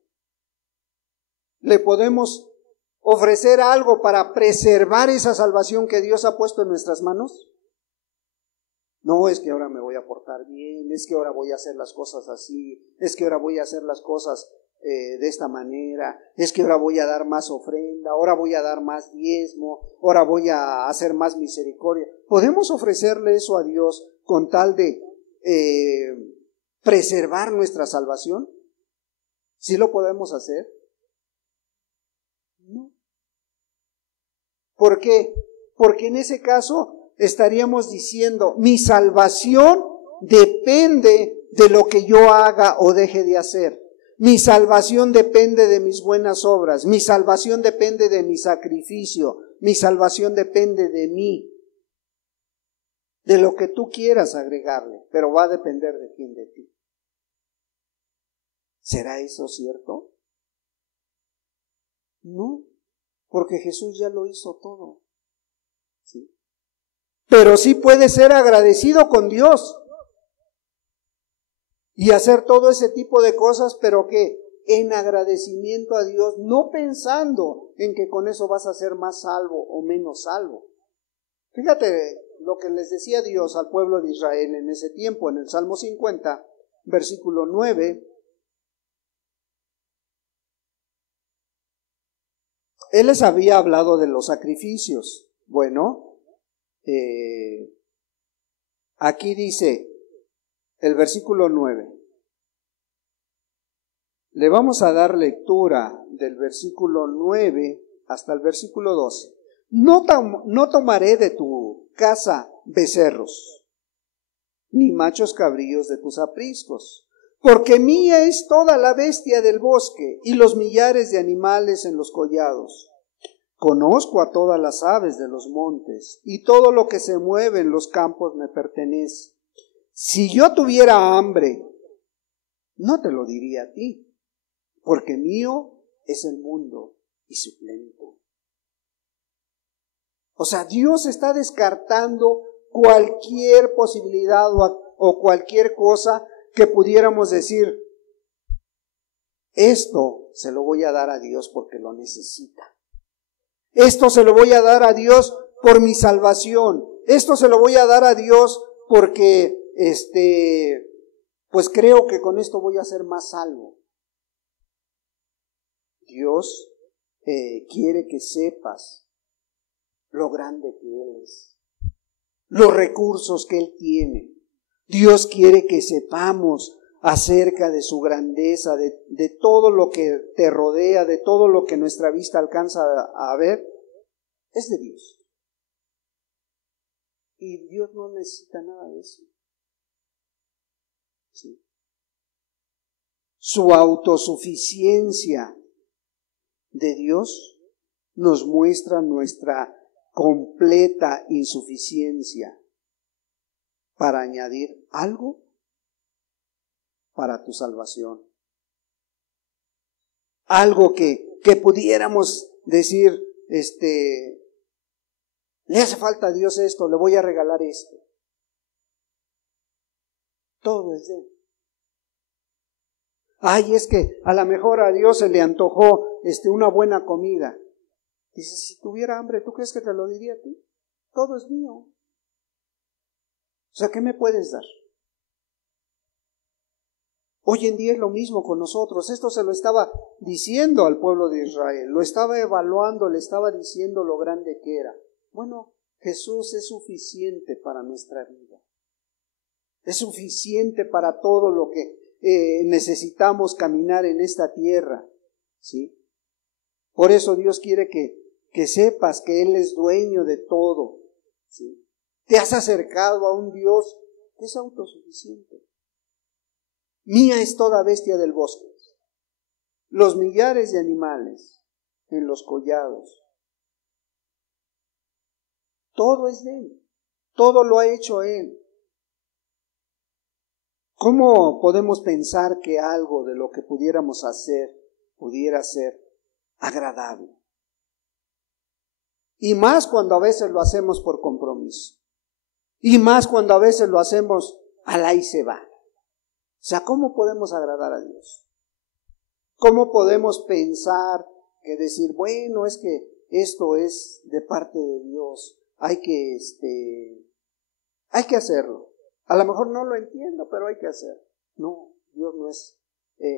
¿Le podemos ofrecer algo para preservar esa salvación que Dios ha puesto en nuestras manos? No, es que ahora me voy a portar bien, es que ahora voy a hacer las cosas así, es que ahora voy a hacer las cosas de esta manera, es que ahora voy a dar más ofrenda, ahora voy a dar más diezmo, ahora voy a hacer más misericordia. ¿Podemos ofrecerle eso a Dios con tal de preservar nuestra salvación? ¿Sí lo podemos hacer? No. ¿Por qué? Porque en ese caso estaríamos diciendo, mi salvación depende de lo que yo haga o deje de hacer. Mi salvación depende de mis buenas obras. Mi salvación depende de mi sacrificio. Mi salvación depende de mí. De lo que tú quieras agregarle, pero va a depender de quién, de ti. ¿Será eso cierto? No, porque Jesús ya lo hizo todo. ¿Sí? Pero sí puedes ser agradecido con Dios y hacer todo ese tipo de cosas, pero que en agradecimiento a Dios, no pensando en que con eso vas a ser más salvo o menos salvo. Fíjate lo que les decía Dios al pueblo de Israel en ese tiempo, en el Salmo 50, versículo 9. Él les había hablado de los sacrificios. Bueno, aquí dice el versículo 9. Le vamos a dar lectura del versículo 9 hasta el versículo 12. No tomaré de tu casa becerros, ni machos cabríos de tus apriscos, porque mía es toda la bestia del bosque y los millares de animales en los collados. Conozco a todas las aves de los montes, y todo lo que se mueve en los campos me pertenece. Si yo tuviera hambre, no te lo diría a ti, porque mío es el mundo y su plenitud. O sea, Dios está descartando cualquier posibilidad o cualquier cosa que pudiéramos decir, esto se lo voy a dar a Dios porque lo necesita. Esto se lo voy a dar a Dios por mi salvación. Esto se lo voy a dar a Dios porque, pues creo que con esto voy a ser más salvo. Dios quiere que sepas lo grande que Él es, los recursos que Él tiene. Dios quiere que sepamos acerca de su grandeza, de todo lo que te rodea, de todo lo que nuestra vista alcanza a ver, es de Dios. Y Dios no necesita nada de eso. ¿Sí? Su autosuficiencia de Dios nos muestra nuestra completa insuficiencia para añadir algo para tu salvación. Algo que pudiéramos decir, le hace falta a Dios esto, le voy a regalar esto. Todo es de Él. Ay, es que a lo mejor a Dios se le antojó una buena comida. Dice, si tuviera hambre, ¿tú crees que te lo diría a ti? Todo es mío. O sea, ¿qué me puedes dar? Hoy en día es lo mismo con nosotros. Esto se lo estaba diciendo al pueblo de Israel, lo estaba evaluando, le estaba diciendo lo grande que era. Bueno, Jesús es suficiente para nuestra vida. Es suficiente para todo lo que necesitamos caminar en esta tierra. ¿Sí? Por eso Dios quiere que sepas que Él es dueño de todo. ¿Sí? Te has acercado a un Dios que es autosuficiente. Mía es toda bestia del bosque, los millares de animales en los collados. Todo es de Él, todo lo ha hecho Él. ¿Cómo podemos pensar que algo de lo que pudiéramos hacer pudiera ser agradable? Y más cuando a veces lo hacemos por compromiso. Y más cuando a veces lo hacemos al ahí se va. O sea, ¿cómo podemos agradar a Dios? ¿Cómo podemos pensar que decir, bueno, es que esto es de parte de Dios, hay que hacerlo? A lo mejor no lo entiendo, pero hay que hacerlo. No, Dios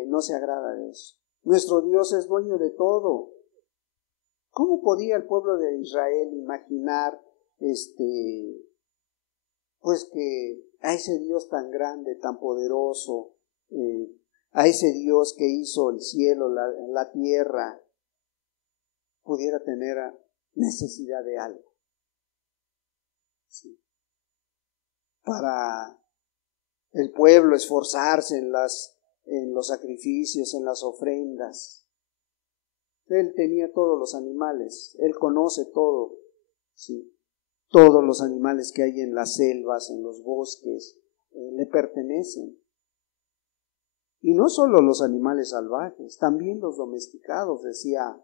no se agrada de eso. Nuestro Dios es dueño de todo. ¿Cómo podía el pueblo de Israel imaginar pues que a ese Dios tan grande, tan poderoso, a ese Dios que hizo el cielo, la tierra, pudiera tener necesidad de algo? Sí. Para el pueblo esforzarse en los sacrificios, en las ofrendas. Él tenía todos los animales, Él conoce todo, ¿sí? Todos los animales que hay en las selvas, en los bosques, le pertenecen. Y no solo los animales salvajes, también los domesticados, decía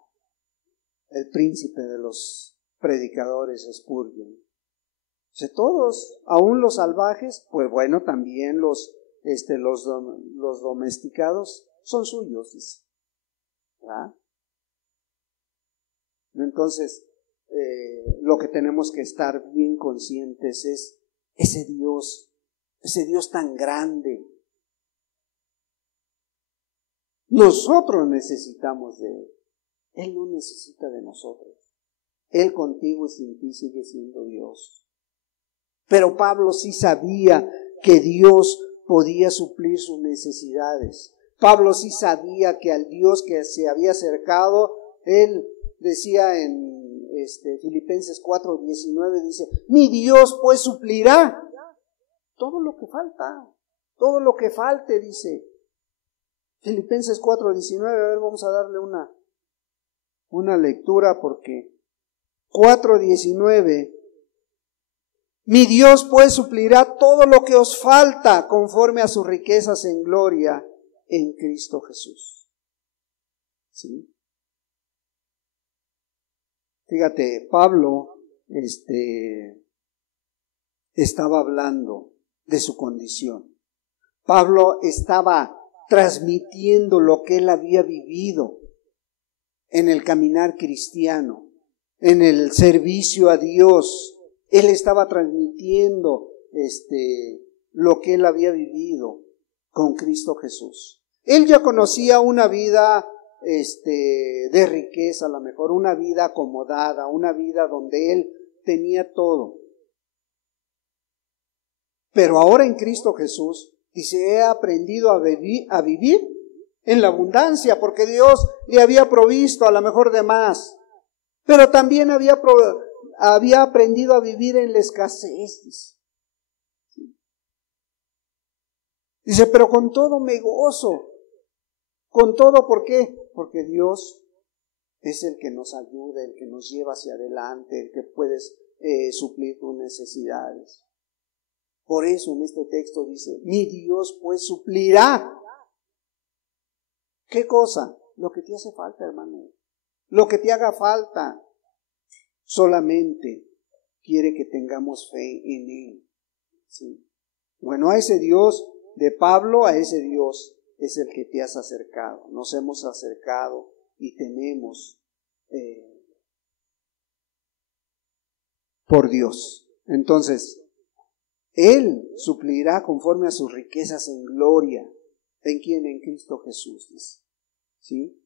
el príncipe de los predicadores Spurgeon. O sea, todos, aún los salvajes, pues bueno, también los domesticados son suyos, dice. ¿Verdad? Entonces, lo que tenemos que estar bien conscientes es ese Dios tan grande. Nosotros necesitamos de Él. Él no necesita de nosotros. Él contigo y sin ti sigue siendo Dios. Pero Pablo sí sabía que Dios podía suplir sus necesidades. Pablo sí sabía que al Dios que se había acercado, él decía en Filipenses 4:19, dice, mi Dios pues suplirá todo lo que falta, todo lo que falte, dice. Filipenses 4:19, a ver, vamos a darle una lectura porque 4:19, mi Dios pues suplirá todo lo que os falta conforme a sus riquezas en gloria en Cristo Jesús. ¿Sí? Fíjate, Pablo estaba hablando de su condición. Pablo estaba transmitiendo lo que él había vivido en el caminar cristiano, en el servicio a Dios. Él estaba transmitiendo lo que él había vivido con Cristo Jesús. Él ya conocía una vida de riqueza, a lo mejor una vida acomodada, una vida donde él tenía todo. Pero ahora en Cristo Jesús, dice, he aprendido a vivir en la abundancia, porque Dios le había provisto a lo mejor de más, pero también había aprendido a vivir en la escasez. Dice, pero con todo me gozo. Con todo, ¿por qué? Porque Dios es el que nos ayuda, el que nos lleva hacia adelante, el que puede suplir tus necesidades. Por eso en este texto dice, mi Dios pues suplirá. ¿Qué cosa? Lo que te hace falta, hermano. Lo que te haga falta. Solamente quiere que tengamos fe en Él. ¿Sí? Bueno, a ese Dios de Pablo, a ese Dios es el que te has acercado. Nos hemos acercado y tenemos por Dios. Entonces, Él suplirá conforme a sus riquezas en gloria. ¿En quién? En Cristo Jesús. ¿Sí?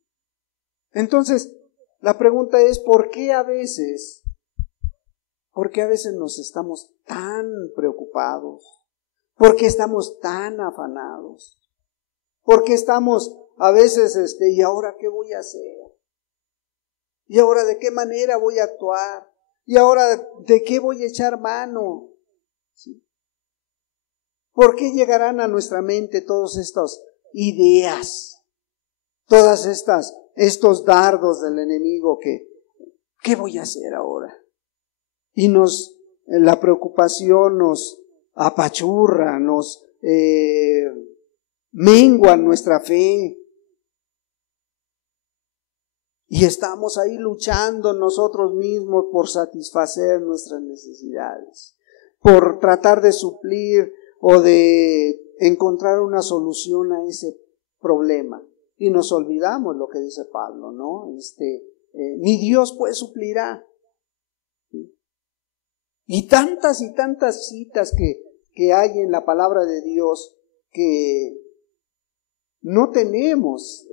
Entonces, la pregunta es, ¿por qué a veces nos estamos tan preocupados? ¿Por qué estamos tan afanados? ¿Por qué estamos a veces, ¿y ahora qué voy a hacer? ¿Y ahora de qué manera voy a actuar? ¿Y ahora de qué voy a echar mano? ¿Sí? ¿Por qué llegarán a nuestra mente todos estos ideas, todas estos dardos del enemigo ¿qué voy a hacer ahora? Y la preocupación nos apachurra, nos mengua nuestra fe. Y estamos ahí luchando nosotros mismos por satisfacer nuestras necesidades, por tratar de suplir o de encontrar una solución a ese problema. Y nos olvidamos lo que dice Pablo, ¿no? Mi Dios pues suplirá. Y tantas citas que hay en la palabra de Dios que no tenemos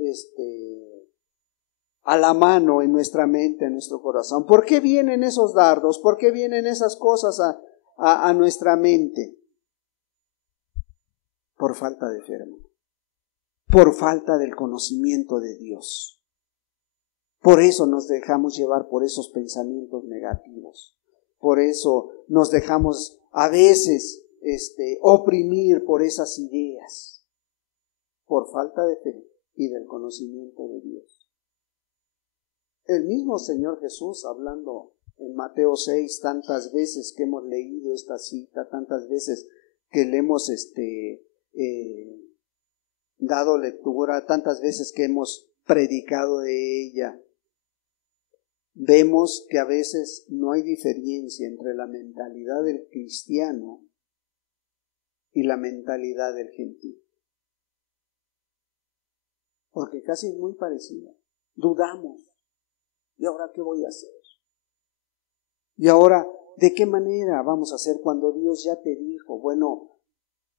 a la mano en nuestra mente, en nuestro corazón. ¿Por qué vienen esos dardos? ¿Por qué vienen esas cosas a nuestra mente? Por falta de fe, hermano. Por falta del conocimiento de Dios. Por eso nos dejamos llevar por esos pensamientos negativos. Por eso nos dejamos a veces oprimir por esas ideas. Por falta de fe y del conocimiento de Dios. El mismo Señor Jesús, hablando en Mateo 6, tantas veces que hemos leído esta cita, tantas veces que le hemos dado lectura, tantas veces que hemos predicado de ella, vemos que a veces no hay diferencia entre la mentalidad del cristiano y la mentalidad del gentil. Porque casi es muy parecida. Dudamos. ¿Y ahora qué voy a hacer? ¿Y ahora de qué manera vamos a hacer cuando Dios ya te dijo? Bueno,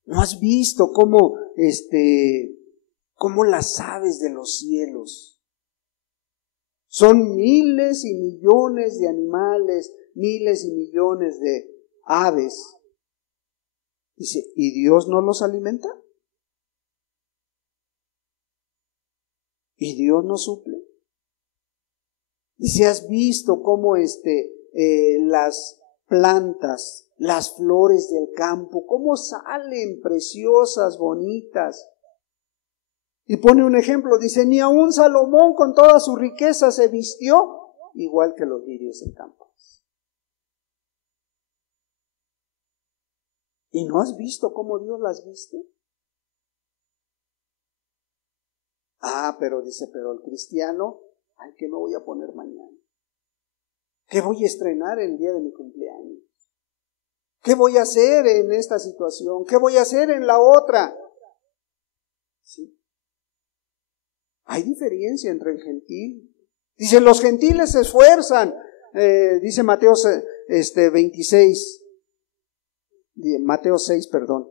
¿no has visto cómo las aves de los cielos? Son miles y millones de animales, miles y millones de aves. Dice, ¿y Dios no los alimenta? ¿Y Dios no suple? Dice, ¿has visto cómo las plantas, las flores del campo, cómo salen preciosas, bonitas? Y pone un ejemplo, dice, ni aun Salomón con toda su riqueza se vistió igual que los lirios del campo. ¿Y no has visto cómo Dios las viste? Pero el cristiano, ¿qué me voy a poner mañana? ¿Qué voy a estrenar el día de mi cumpleaños? ¿Qué voy a hacer en esta situación? ¿Qué voy a hacer en la otra? ¿Sí? Hay diferencia entre el gentil. Dice, los gentiles se esfuerzan. Dice Mateo 26. Mateo 6, perdón.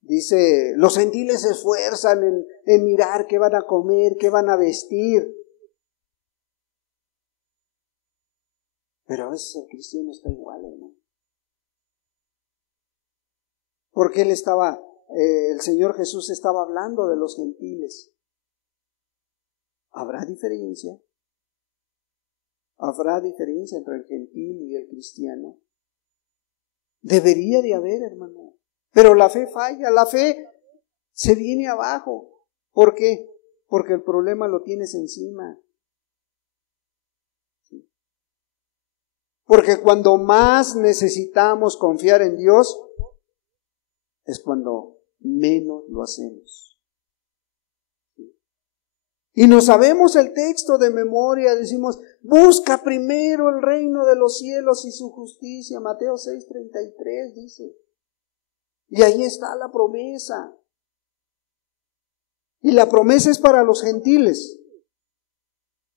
Dice, los gentiles se esfuerzan en mirar qué van a comer, qué van a vestir. Pero a veces el cristiano está igual, ¿no? Porque el Señor Jesús estaba hablando de los gentiles. ¿Habrá diferencia? ¿Habrá diferencia entre el gentil y el cristiano? Debería de haber, hermano. Pero la fe falla, la fe se viene abajo. ¿Por qué? Porque el problema lo tienes encima. Porque cuando más necesitamos confiar en Dios, es cuando menos lo hacemos. Y no sabemos el texto de memoria, decimos, busca primero el reino de los cielos y su justicia. Mateo 6:33 dice. Y ahí está la promesa. Y la promesa es para los gentiles.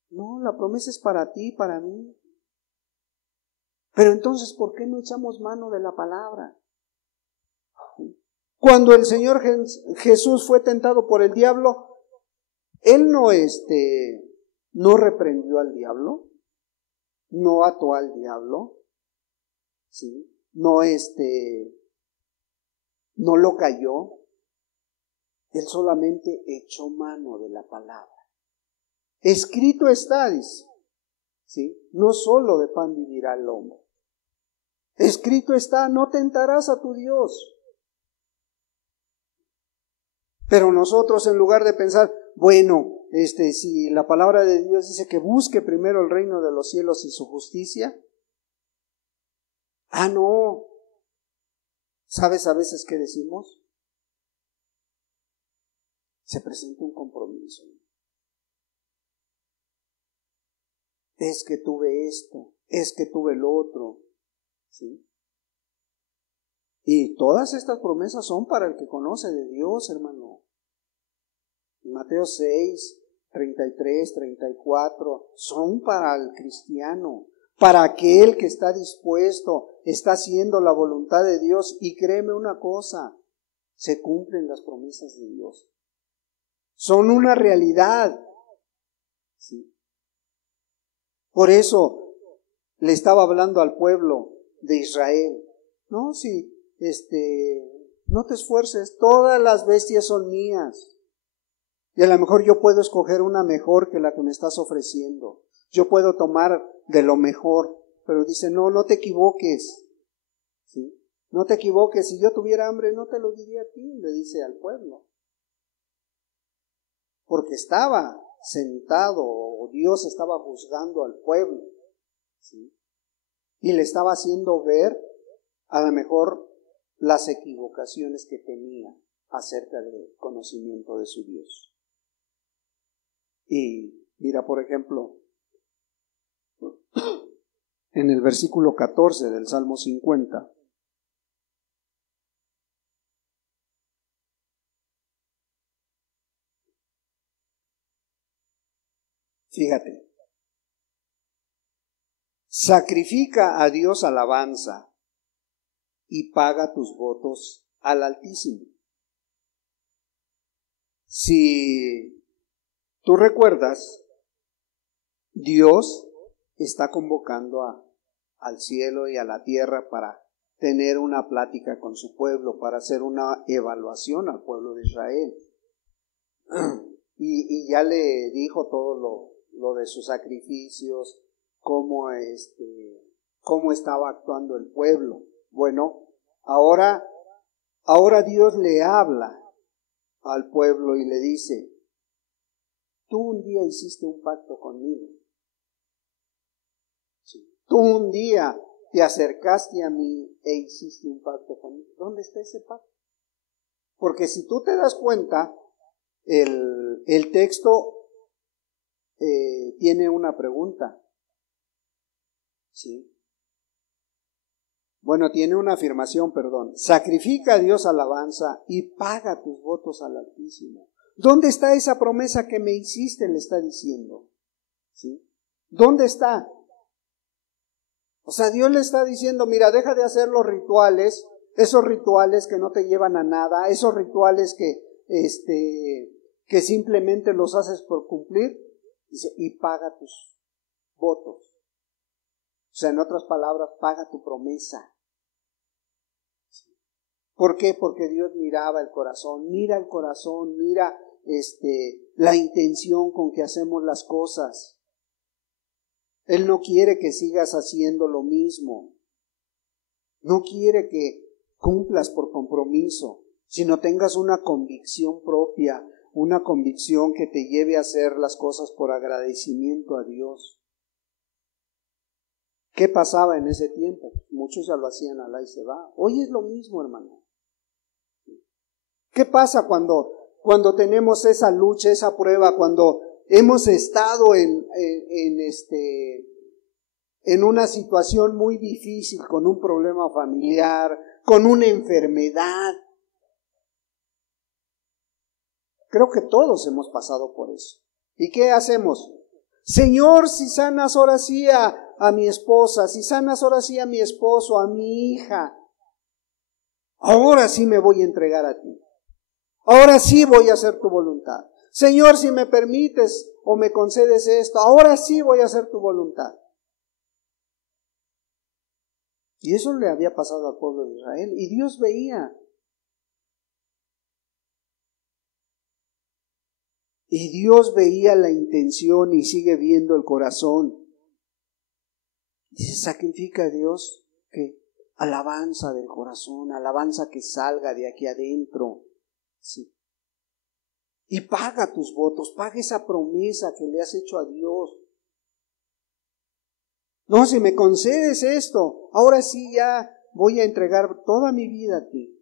No, la promesa es para ti, para mí. Pero entonces, ¿por qué no echamos mano de la palabra? Cuando el Señor Jesús fue tentado por el diablo, Él no reprendió al diablo, no ató al diablo, ¿sí? No lo cayó. Él solamente echó mano de la palabra. Escrito está, dice, ¿sí? No solo de pan vivirá el hombre. Escrito está, no tentarás a tu Dios. Pero nosotros, en lugar de pensar, bueno, si la palabra de Dios dice que busque primero el reino de los cielos y su justicia, no. ¿Sabes a veces qué decimos? Se presenta un compromiso. Es que tuve esto, es que tuve el otro, ¿sí? Y todas estas promesas son para el que conoce de Dios, hermano. Mateo 6, 33, 34, son para el cristiano, para aquel que está dispuesto, está haciendo la voluntad de Dios. Y créeme una cosa, se cumplen las promesas de Dios. Son una realidad. ¿Sí? Por eso le estaba hablando al pueblo de Israel. No, sí, no te esfuerces, todas las bestias son mías. Y a lo mejor yo puedo escoger una mejor que la que me estás ofreciendo. Yo puedo tomar de lo mejor, pero dice, no te equivoques. ¿Sí? No te equivoques, si yo tuviera hambre no te lo diría a ti, le dice al pueblo. Porque estaba sentado, o Dios estaba juzgando al pueblo. ¿Sí? Y le estaba haciendo ver a lo mejor las equivocaciones que tenía acerca del conocimiento de su Dios. Y mira, por ejemplo, en el versículo 14 del Salmo 50, fíjate, sacrifica a Dios alabanza y paga tus votos al Altísimo. Si tú recuerdas, Dios está convocando al cielo y a la tierra para tener una plática con su pueblo, para hacer una evaluación al pueblo de Israel. Y ya le dijo todo lo de sus sacrificios, cómo estaba actuando el pueblo. Bueno, ahora Dios le habla al pueblo y le dice, tú un día hiciste un pacto conmigo. Sí. Tú un día te acercaste a mí e hiciste un pacto conmigo. ¿Dónde está ese pacto? Porque si tú te das cuenta, el texto tiene una pregunta. ¿Sí? Bueno, tiene una afirmación, perdón. Sacrifica a Dios alabanza y paga tus votos al Altísimo. ¿Dónde está esa promesa que me hiciste? Le está diciendo. ¿Sí? ¿Dónde está? O sea, Dios le está diciendo, mira, deja de hacer los rituales, esos rituales que no te llevan a nada, esos rituales que simplemente los haces por cumplir, dice, y paga tus votos. O sea, en otras palabras, paga tu promesa. ¿Por qué? Porque Dios miraba el corazón, mira la intención con que hacemos las cosas. Él no quiere que sigas haciendo lo mismo. No quiere que cumplas por compromiso, sino tengas una convicción propia, una convicción que te lleve a hacer las cosas por agradecimiento a Dios. ¿Qué pasaba en ese tiempo? Muchos ya lo hacían al ahí se va. Hoy es lo mismo, hermano. ¿Qué pasa cuando tenemos esa lucha, esa prueba, cuando hemos estado en una situación muy difícil, con un problema familiar, con una enfermedad? Creo que todos hemos pasado por eso. ¿Y qué hacemos? Señor, si sanas ahora sí a mi esposa, si sanas ahora sí a mi esposo, a mi hija, ahora sí me voy a entregar a ti. Ahora sí voy a hacer tu voluntad. Señor, si me permites o me concedes esto, ahora sí voy a hacer tu voluntad. Y eso le había pasado al pueblo de Israel. Y Dios veía. Y Dios veía la intención y sigue viendo el corazón. Dice, sacrifica a Dios, ¿qué? Alabanza del corazón, alabanza que salga de aquí adentro. Sí. y paga tus votos, paga esa promesa que le has hecho a Dios. No, si me concedes esto, ahora sí ya voy a entregar toda mi vida a ti.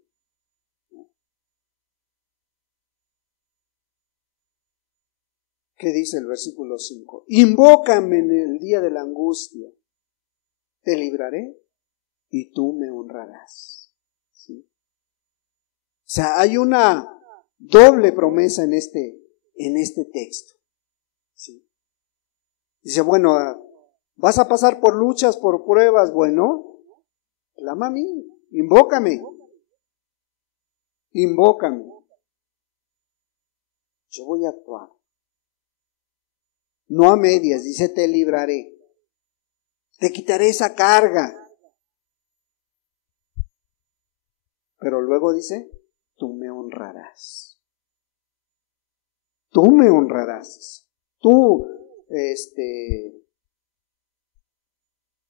¿Qué dice el versículo 5? Invócame en el día de la angustia, te libraré y tú me honrarás. ¿Sí? O sea, hay una doble promesa en este texto. ¿Sí? Dice, bueno, vas a pasar por luchas, por pruebas, bueno, clama a mí, invócame. Yo voy a actuar. No a medias, dice, te libraré. Te quitaré esa carga. Pero luego dice, tú me honrarás. Tú me honrarás. Tú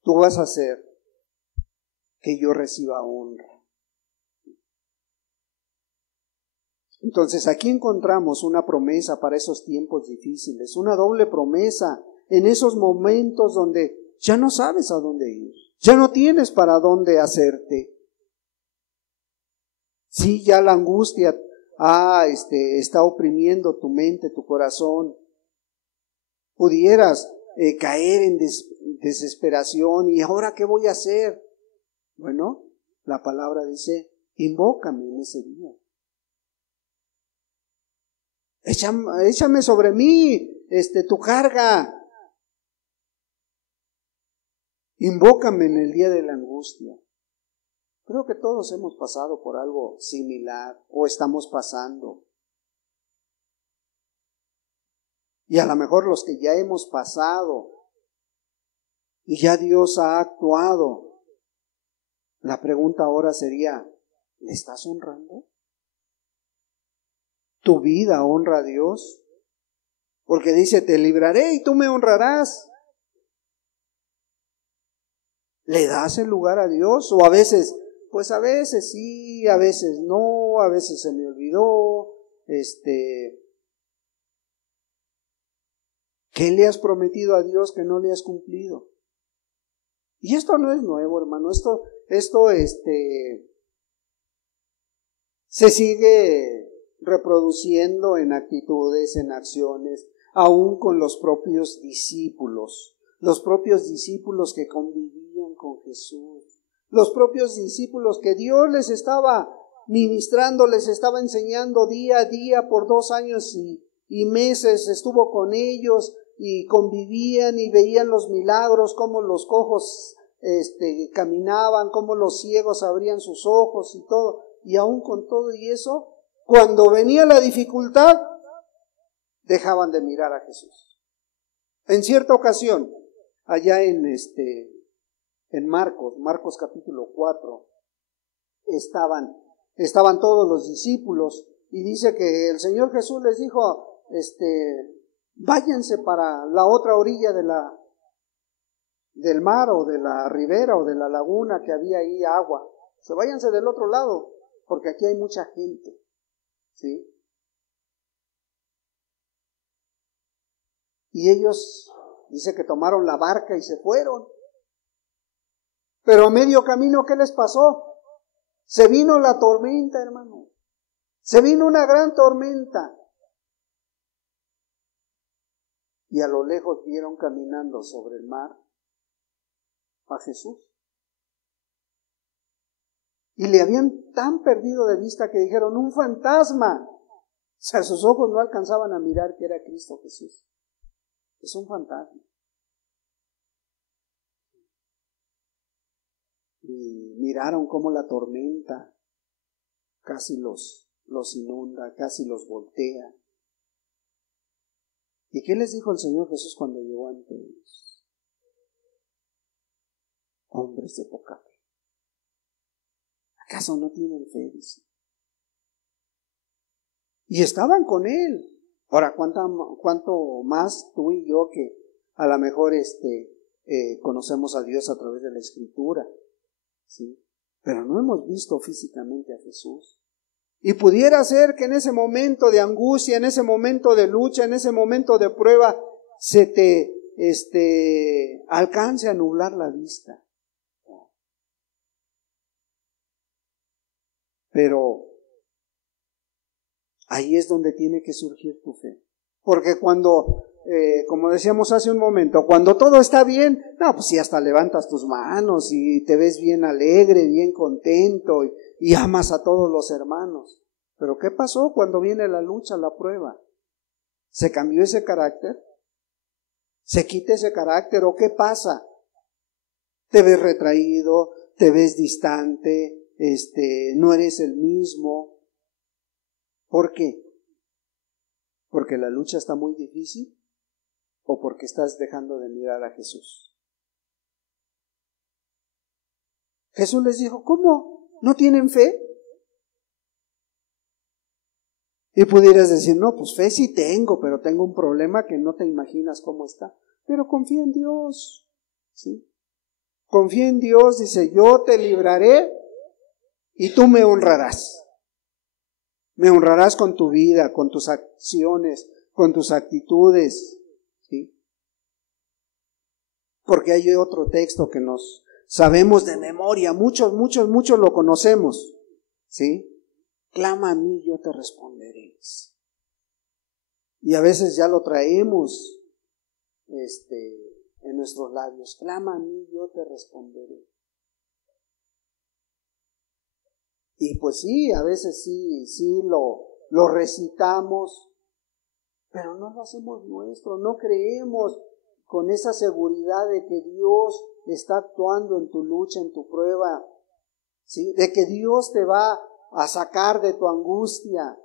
vas a hacer que yo reciba honra. Entonces aquí encontramos una promesa para esos tiempos difíciles, una doble promesa en esos momentos donde ya no sabes a dónde ir, ya no tienes para dónde hacerte. Sí, ya la angustia está oprimiendo tu mente, tu corazón. Pudieras caer en desesperación y ¿ahora qué voy a hacer? Bueno, la palabra dice, invócame en ese día. Échame sobre mí tu carga. Invócame en el día de la angustia. Creo que todos hemos pasado por algo similar o estamos pasando. Y a lo mejor los que ya hemos pasado y ya Dios ha actuado, la pregunta ahora sería, ¿le estás honrando? ¿Tu vida honra a Dios? Porque dice, te libraré y tú me honrarás. ¿Le das el lugar a Dios? O a veces, pues a veces sí, a veces no, a veces se me olvidó, ¿qué le has prometido a Dios que no le has cumplido? Y esto no es nuevo, hermano, esto se sigue reproduciendo en actitudes, en acciones, aún con los propios discípulos que convivían con Jesús, los propios discípulos que Dios les estaba ministrando, les estaba enseñando día a día por 2 años y meses, estuvo con ellos y convivían y veían los milagros, cómo los cojos caminaban, cómo los ciegos abrían sus ojos y todo. Y aún con todo y eso, cuando venía la dificultad, dejaban de mirar a Jesús. En cierta ocasión, allá en Marcos capítulo 4, estaban todos los discípulos y dice que el Señor Jesús les dijo, váyanse para la otra orilla del mar o de la ribera o de la laguna que había ahí agua. Váyanse del otro lado, porque aquí hay mucha gente, ¿sí? Y ellos, dice que tomaron la barca y se fueron. Pero a medio camino, ¿qué les pasó? Se vino la tormenta, hermano. Se vino una gran tormenta. Y a lo lejos vieron caminando sobre el mar a Jesús. Y le habían tan perdido de vista que dijeron, un fantasma. O sea, sus ojos no alcanzaban a mirar que era Cristo Jesús. Es un fantasma. Y miraron cómo la tormenta casi los inunda, casi los voltea. ¿Y qué les dijo el Señor Jesús cuando llegó ante ellos? Hombres de poca fe. ¿Acaso no tienen fe? Dice. Y estaban con Él. Ahora, ¿cuánto más tú y yo que a lo mejor conocemos a Dios a través de la Escritura? ¿Sí? Pero no hemos visto físicamente a Jesús. Y pudiera ser que en ese momento de angustia, en ese momento de lucha, en ese momento de prueba, se te alcance a nublar la vista. Pero ahí es donde tiene que surgir tu fe. Porque cuando, como decíamos hace un momento, cuando todo está bien, no, pues si hasta levantas tus manos y te ves bien alegre, bien contento y amas a todos los hermanos. Pero ¿qué pasó cuando viene la lucha, la prueba? ¿Se cambió ese carácter? ¿Se quita ese carácter o qué pasa? ¿Te ves retraído? ¿Te ves distante? ¿No eres el mismo? ¿Por qué? ¿Porque la lucha está muy difícil? ¿O porque estás dejando de mirar a Jesús? Jesús les dijo, ¿cómo? ¿No tienen fe? Y pudieras decir, no, pues fe sí tengo, pero tengo un problema que no te imaginas cómo está. Pero confía en Dios, ¿sí? Confía en Dios, dice, yo te libraré y tú me honrarás. Me honrarás con tu vida, con tus acciones, con tus actitudes, ¿sí? Porque hay otro texto que nos sabemos de memoria, muchos lo conocemos, ¿sí? Clama a mí, yo te responderé. Y a veces ya lo traemos en nuestros labios. Clama a mí, yo te responderé. Y pues sí, a veces sí lo recitamos, pero no lo hacemos nuestro, no creemos con esa seguridad de que Dios está actuando en tu lucha, en tu prueba, ¿sí? De que Dios te va a sacar de tu angustia,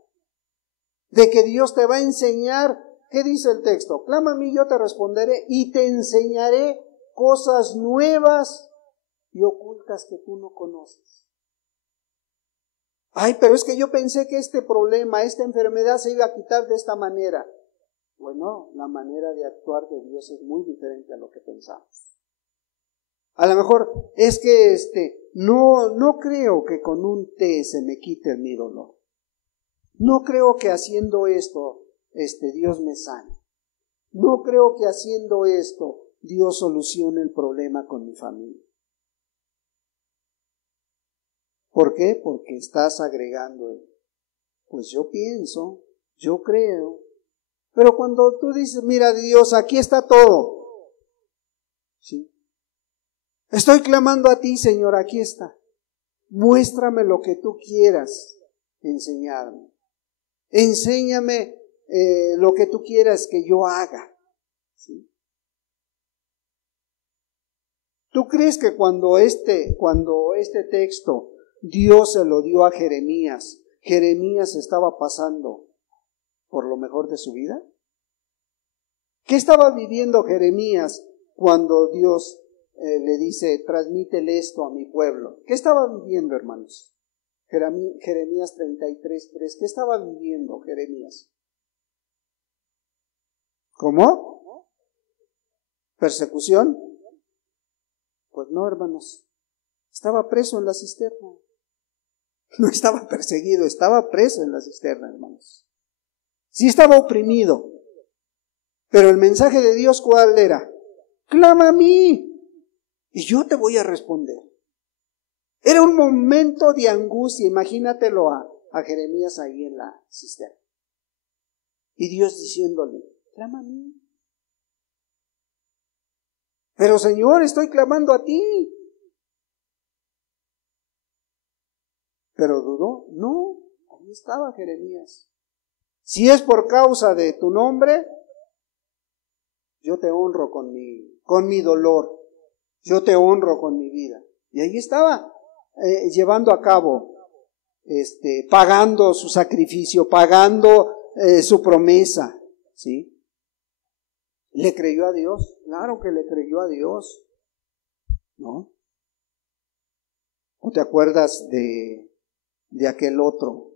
de que Dios te va a enseñar. ¿Qué dice el texto? Clama a mí, yo te responderé y te enseñaré cosas nuevas y ocultas que tú no conoces. Ay, pero es que yo pensé que este problema, esta enfermedad se iba a quitar de esta manera. Bueno, la manera de actuar de Dios es muy diferente a lo que pensamos. A lo mejor es que no creo que con un té se me quite mi dolor. No creo que haciendo esto, Dios me sane. No creo que haciendo esto, Dios solucione el problema con mi familia. ¿Por qué? Porque estás agregando, pues yo pienso, yo creo. Pero cuando tú dices, mira Dios, aquí está todo. ¿Sí? Estoy clamando a ti, Señor, aquí está. Muéstrame lo que tú quieras enseñarme. Enséñame lo que tú quieras que yo haga. ¿Sí? ¿Tú crees que cuando este texto Dios se lo dio a Jeremías, Jeremías estaba pasando por lo mejor de su vida? ¿Qué estaba viviendo Jeremías cuando Dios le dice, transmítele esto a mi pueblo? ¿Qué estaba viviendo, hermanos? Jeremías 33:3. ¿Qué estaba viviendo Jeremías? ¿Cómo? ¿Persecución? Pues no, hermanos. Estaba preso en la cisterna. No estaba perseguido, estaba preso en la cisterna, hermanos. Sí estaba oprimido. Pero el mensaje de Dios, ¿cuál era? Clama a mí y yo te voy a responder. Era un momento de angustia, imagínatelo a Jeremías ahí en la cisterna. Y Dios diciéndole, clama a mí. Pero Señor, estoy clamando a ti. Pero dudó, no, ahí estaba Jeremías. Si es por causa de tu nombre, yo te honro con mi dolor, yo te honro con mi vida. Y ahí estaba llevando a cabo, pagando su sacrificio, pagando su promesa, ¿sí? ¿Le creyó a Dios? Claro que le creyó a Dios, ¿no? ¿O te acuerdas de aquel otro?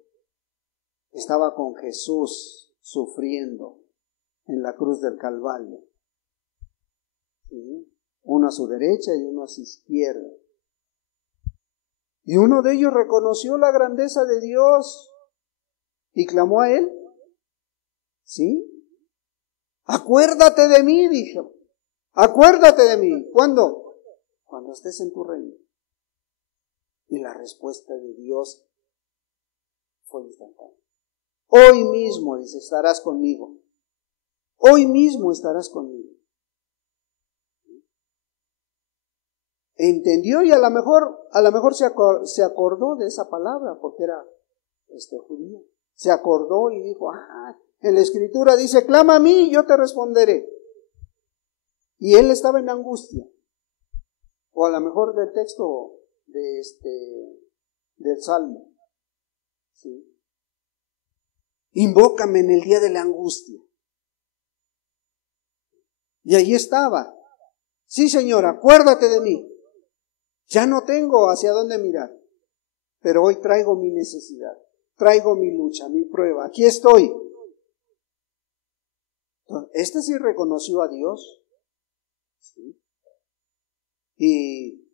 Estaba con Jesús sufriendo en la cruz del Calvario. ¿Sí? Uno a su derecha y uno a su izquierda. Y uno de ellos reconoció la grandeza de Dios ¿Y clamó a él? ¿Sí? Acuérdate de mí, dijo. Acuérdate de mí. ¿Cuándo? Cuando estés en tu reino. Y la respuesta de Dios fue instantánea. Hoy mismo, dice, estarás conmigo. Hoy mismo estarás conmigo. Entendió y a lo mejor se acordó de esa palabra porque era judío. Se acordó y dijo, en la escritura dice, clama a mí y yo te responderé. Y él estaba en angustia. O a lo mejor del texto del Salmo. ¿Sí? Invócame en el día de la angustia. Y ahí estaba. Sí, Señor, acuérdate de mí. Ya no tengo hacia dónde mirar, pero hoy traigo mi necesidad, traigo mi lucha, mi prueba. Aquí estoy. Entonces, sí reconoció a Dios. ¿Sí? Y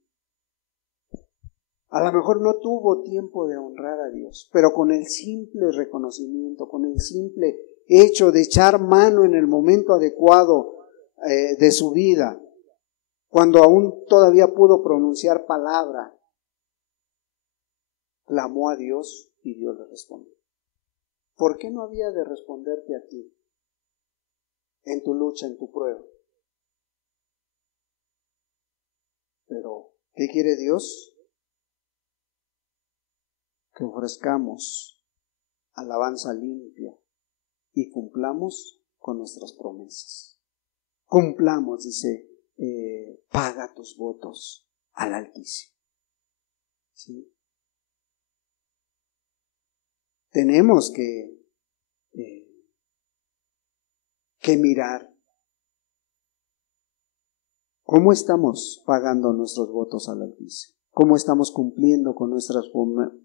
a lo mejor no tuvo tiempo de honrar a Dios, pero con el simple reconocimiento, con el simple hecho de echar mano en el momento adecuado de su vida, cuando aún todavía pudo pronunciar palabra, clamó a Dios y Dios le respondió. ¿Por qué no había de responderte a ti en tu lucha, en tu prueba? Pero, ¿qué quiere Dios? Que ofrezcamos alabanza limpia y cumplamos con nuestras promesas. Cumplamos, dice, paga tus votos al Altísimo. ¿Sí? Tenemos que mirar cómo estamos pagando nuestros votos al Altísimo, cómo estamos cumpliendo con nuestras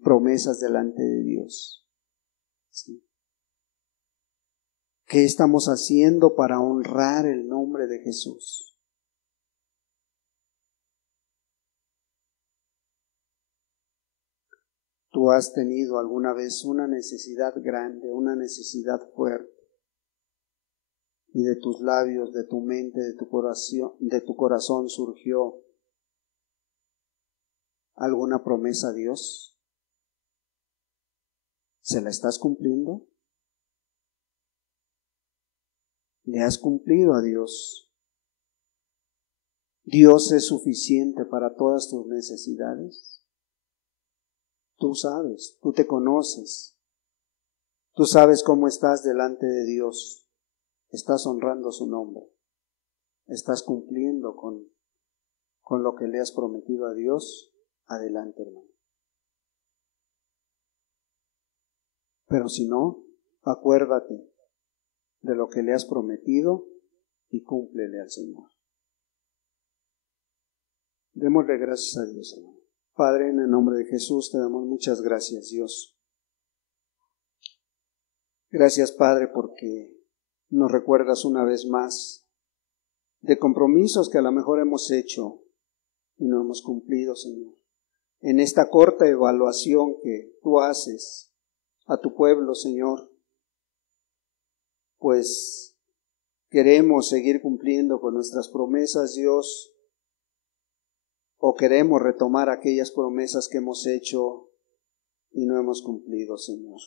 promesas delante de Dios. ¿Sí? ¿Qué estamos haciendo para honrar el nombre de Jesús? ¿Tú has tenido alguna vez una necesidad grande, una necesidad fuerte? Y de tus labios, de tu mente, de tu corazón surgió alguna promesa a Dios. ¿Se la estás cumpliendo? ¿Le has cumplido a Dios? ¿Dios es suficiente para todas tus necesidades? Tú sabes, tú te conoces, tú sabes cómo estás delante de Dios. Estás honrando su nombre, estás cumpliendo con lo que le has prometido a Dios. Adelante, hermano. Pero si no, acuérdate de lo que le has prometido y cúmplele al Señor. Démosle gracias a Dios, hermano. Padre, en el nombre de Jesús te damos muchas gracias, Dios. Gracias, Padre, porque nos recuerdas una vez más de compromisos que a lo mejor hemos hecho y no hemos cumplido, Señor. En esta corta evaluación que tú haces a tu pueblo, Señor, pues queremos seguir cumpliendo con nuestras promesas, Dios, o queremos retomar aquellas promesas que hemos hecho y no hemos cumplido, Señor.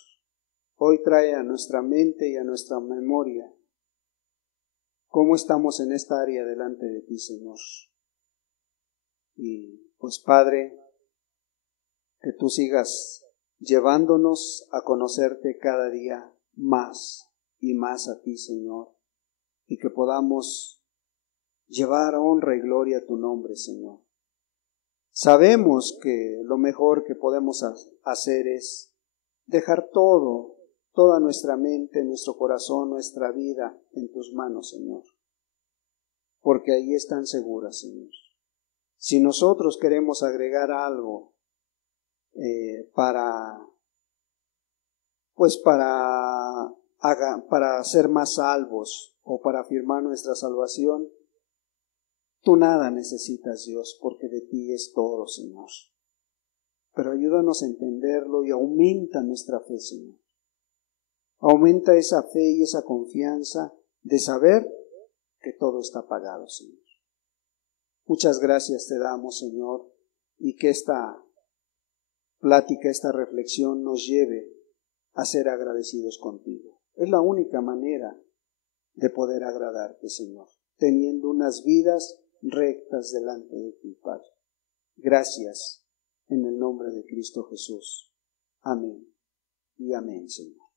Hoy trae a nuestra mente y a nuestra memoria cómo estamos en esta área delante de ti, Señor. Y pues, Padre, que tú sigas llevándonos a conocerte cada día más y más a ti, Señor, y que podamos llevar honra y gloria a tu nombre, Señor. Sabemos que lo mejor que podemos hacer es dejar toda nuestra mente, nuestro corazón, nuestra vida en tus manos, Señor, porque ahí están seguras, Señor. Si nosotros queremos agregar algo para ser más salvos o para afirmar nuestra salvación, tú nada necesitas, Dios, porque de ti es todo, Señor. Pero ayúdanos a entenderlo y aumenta nuestra fe, Señor. Aumenta esa fe y esa confianza de saber que todo está pagado, Señor. Muchas gracias te damos, Señor, y que esta plática, esta reflexión nos lleve a ser agradecidos contigo. Es la única manera de poder agradarte, Señor, teniendo unas vidas rectas delante de ti, Padre. Gracias en el nombre de Cristo Jesús. Amén y amén, Señor.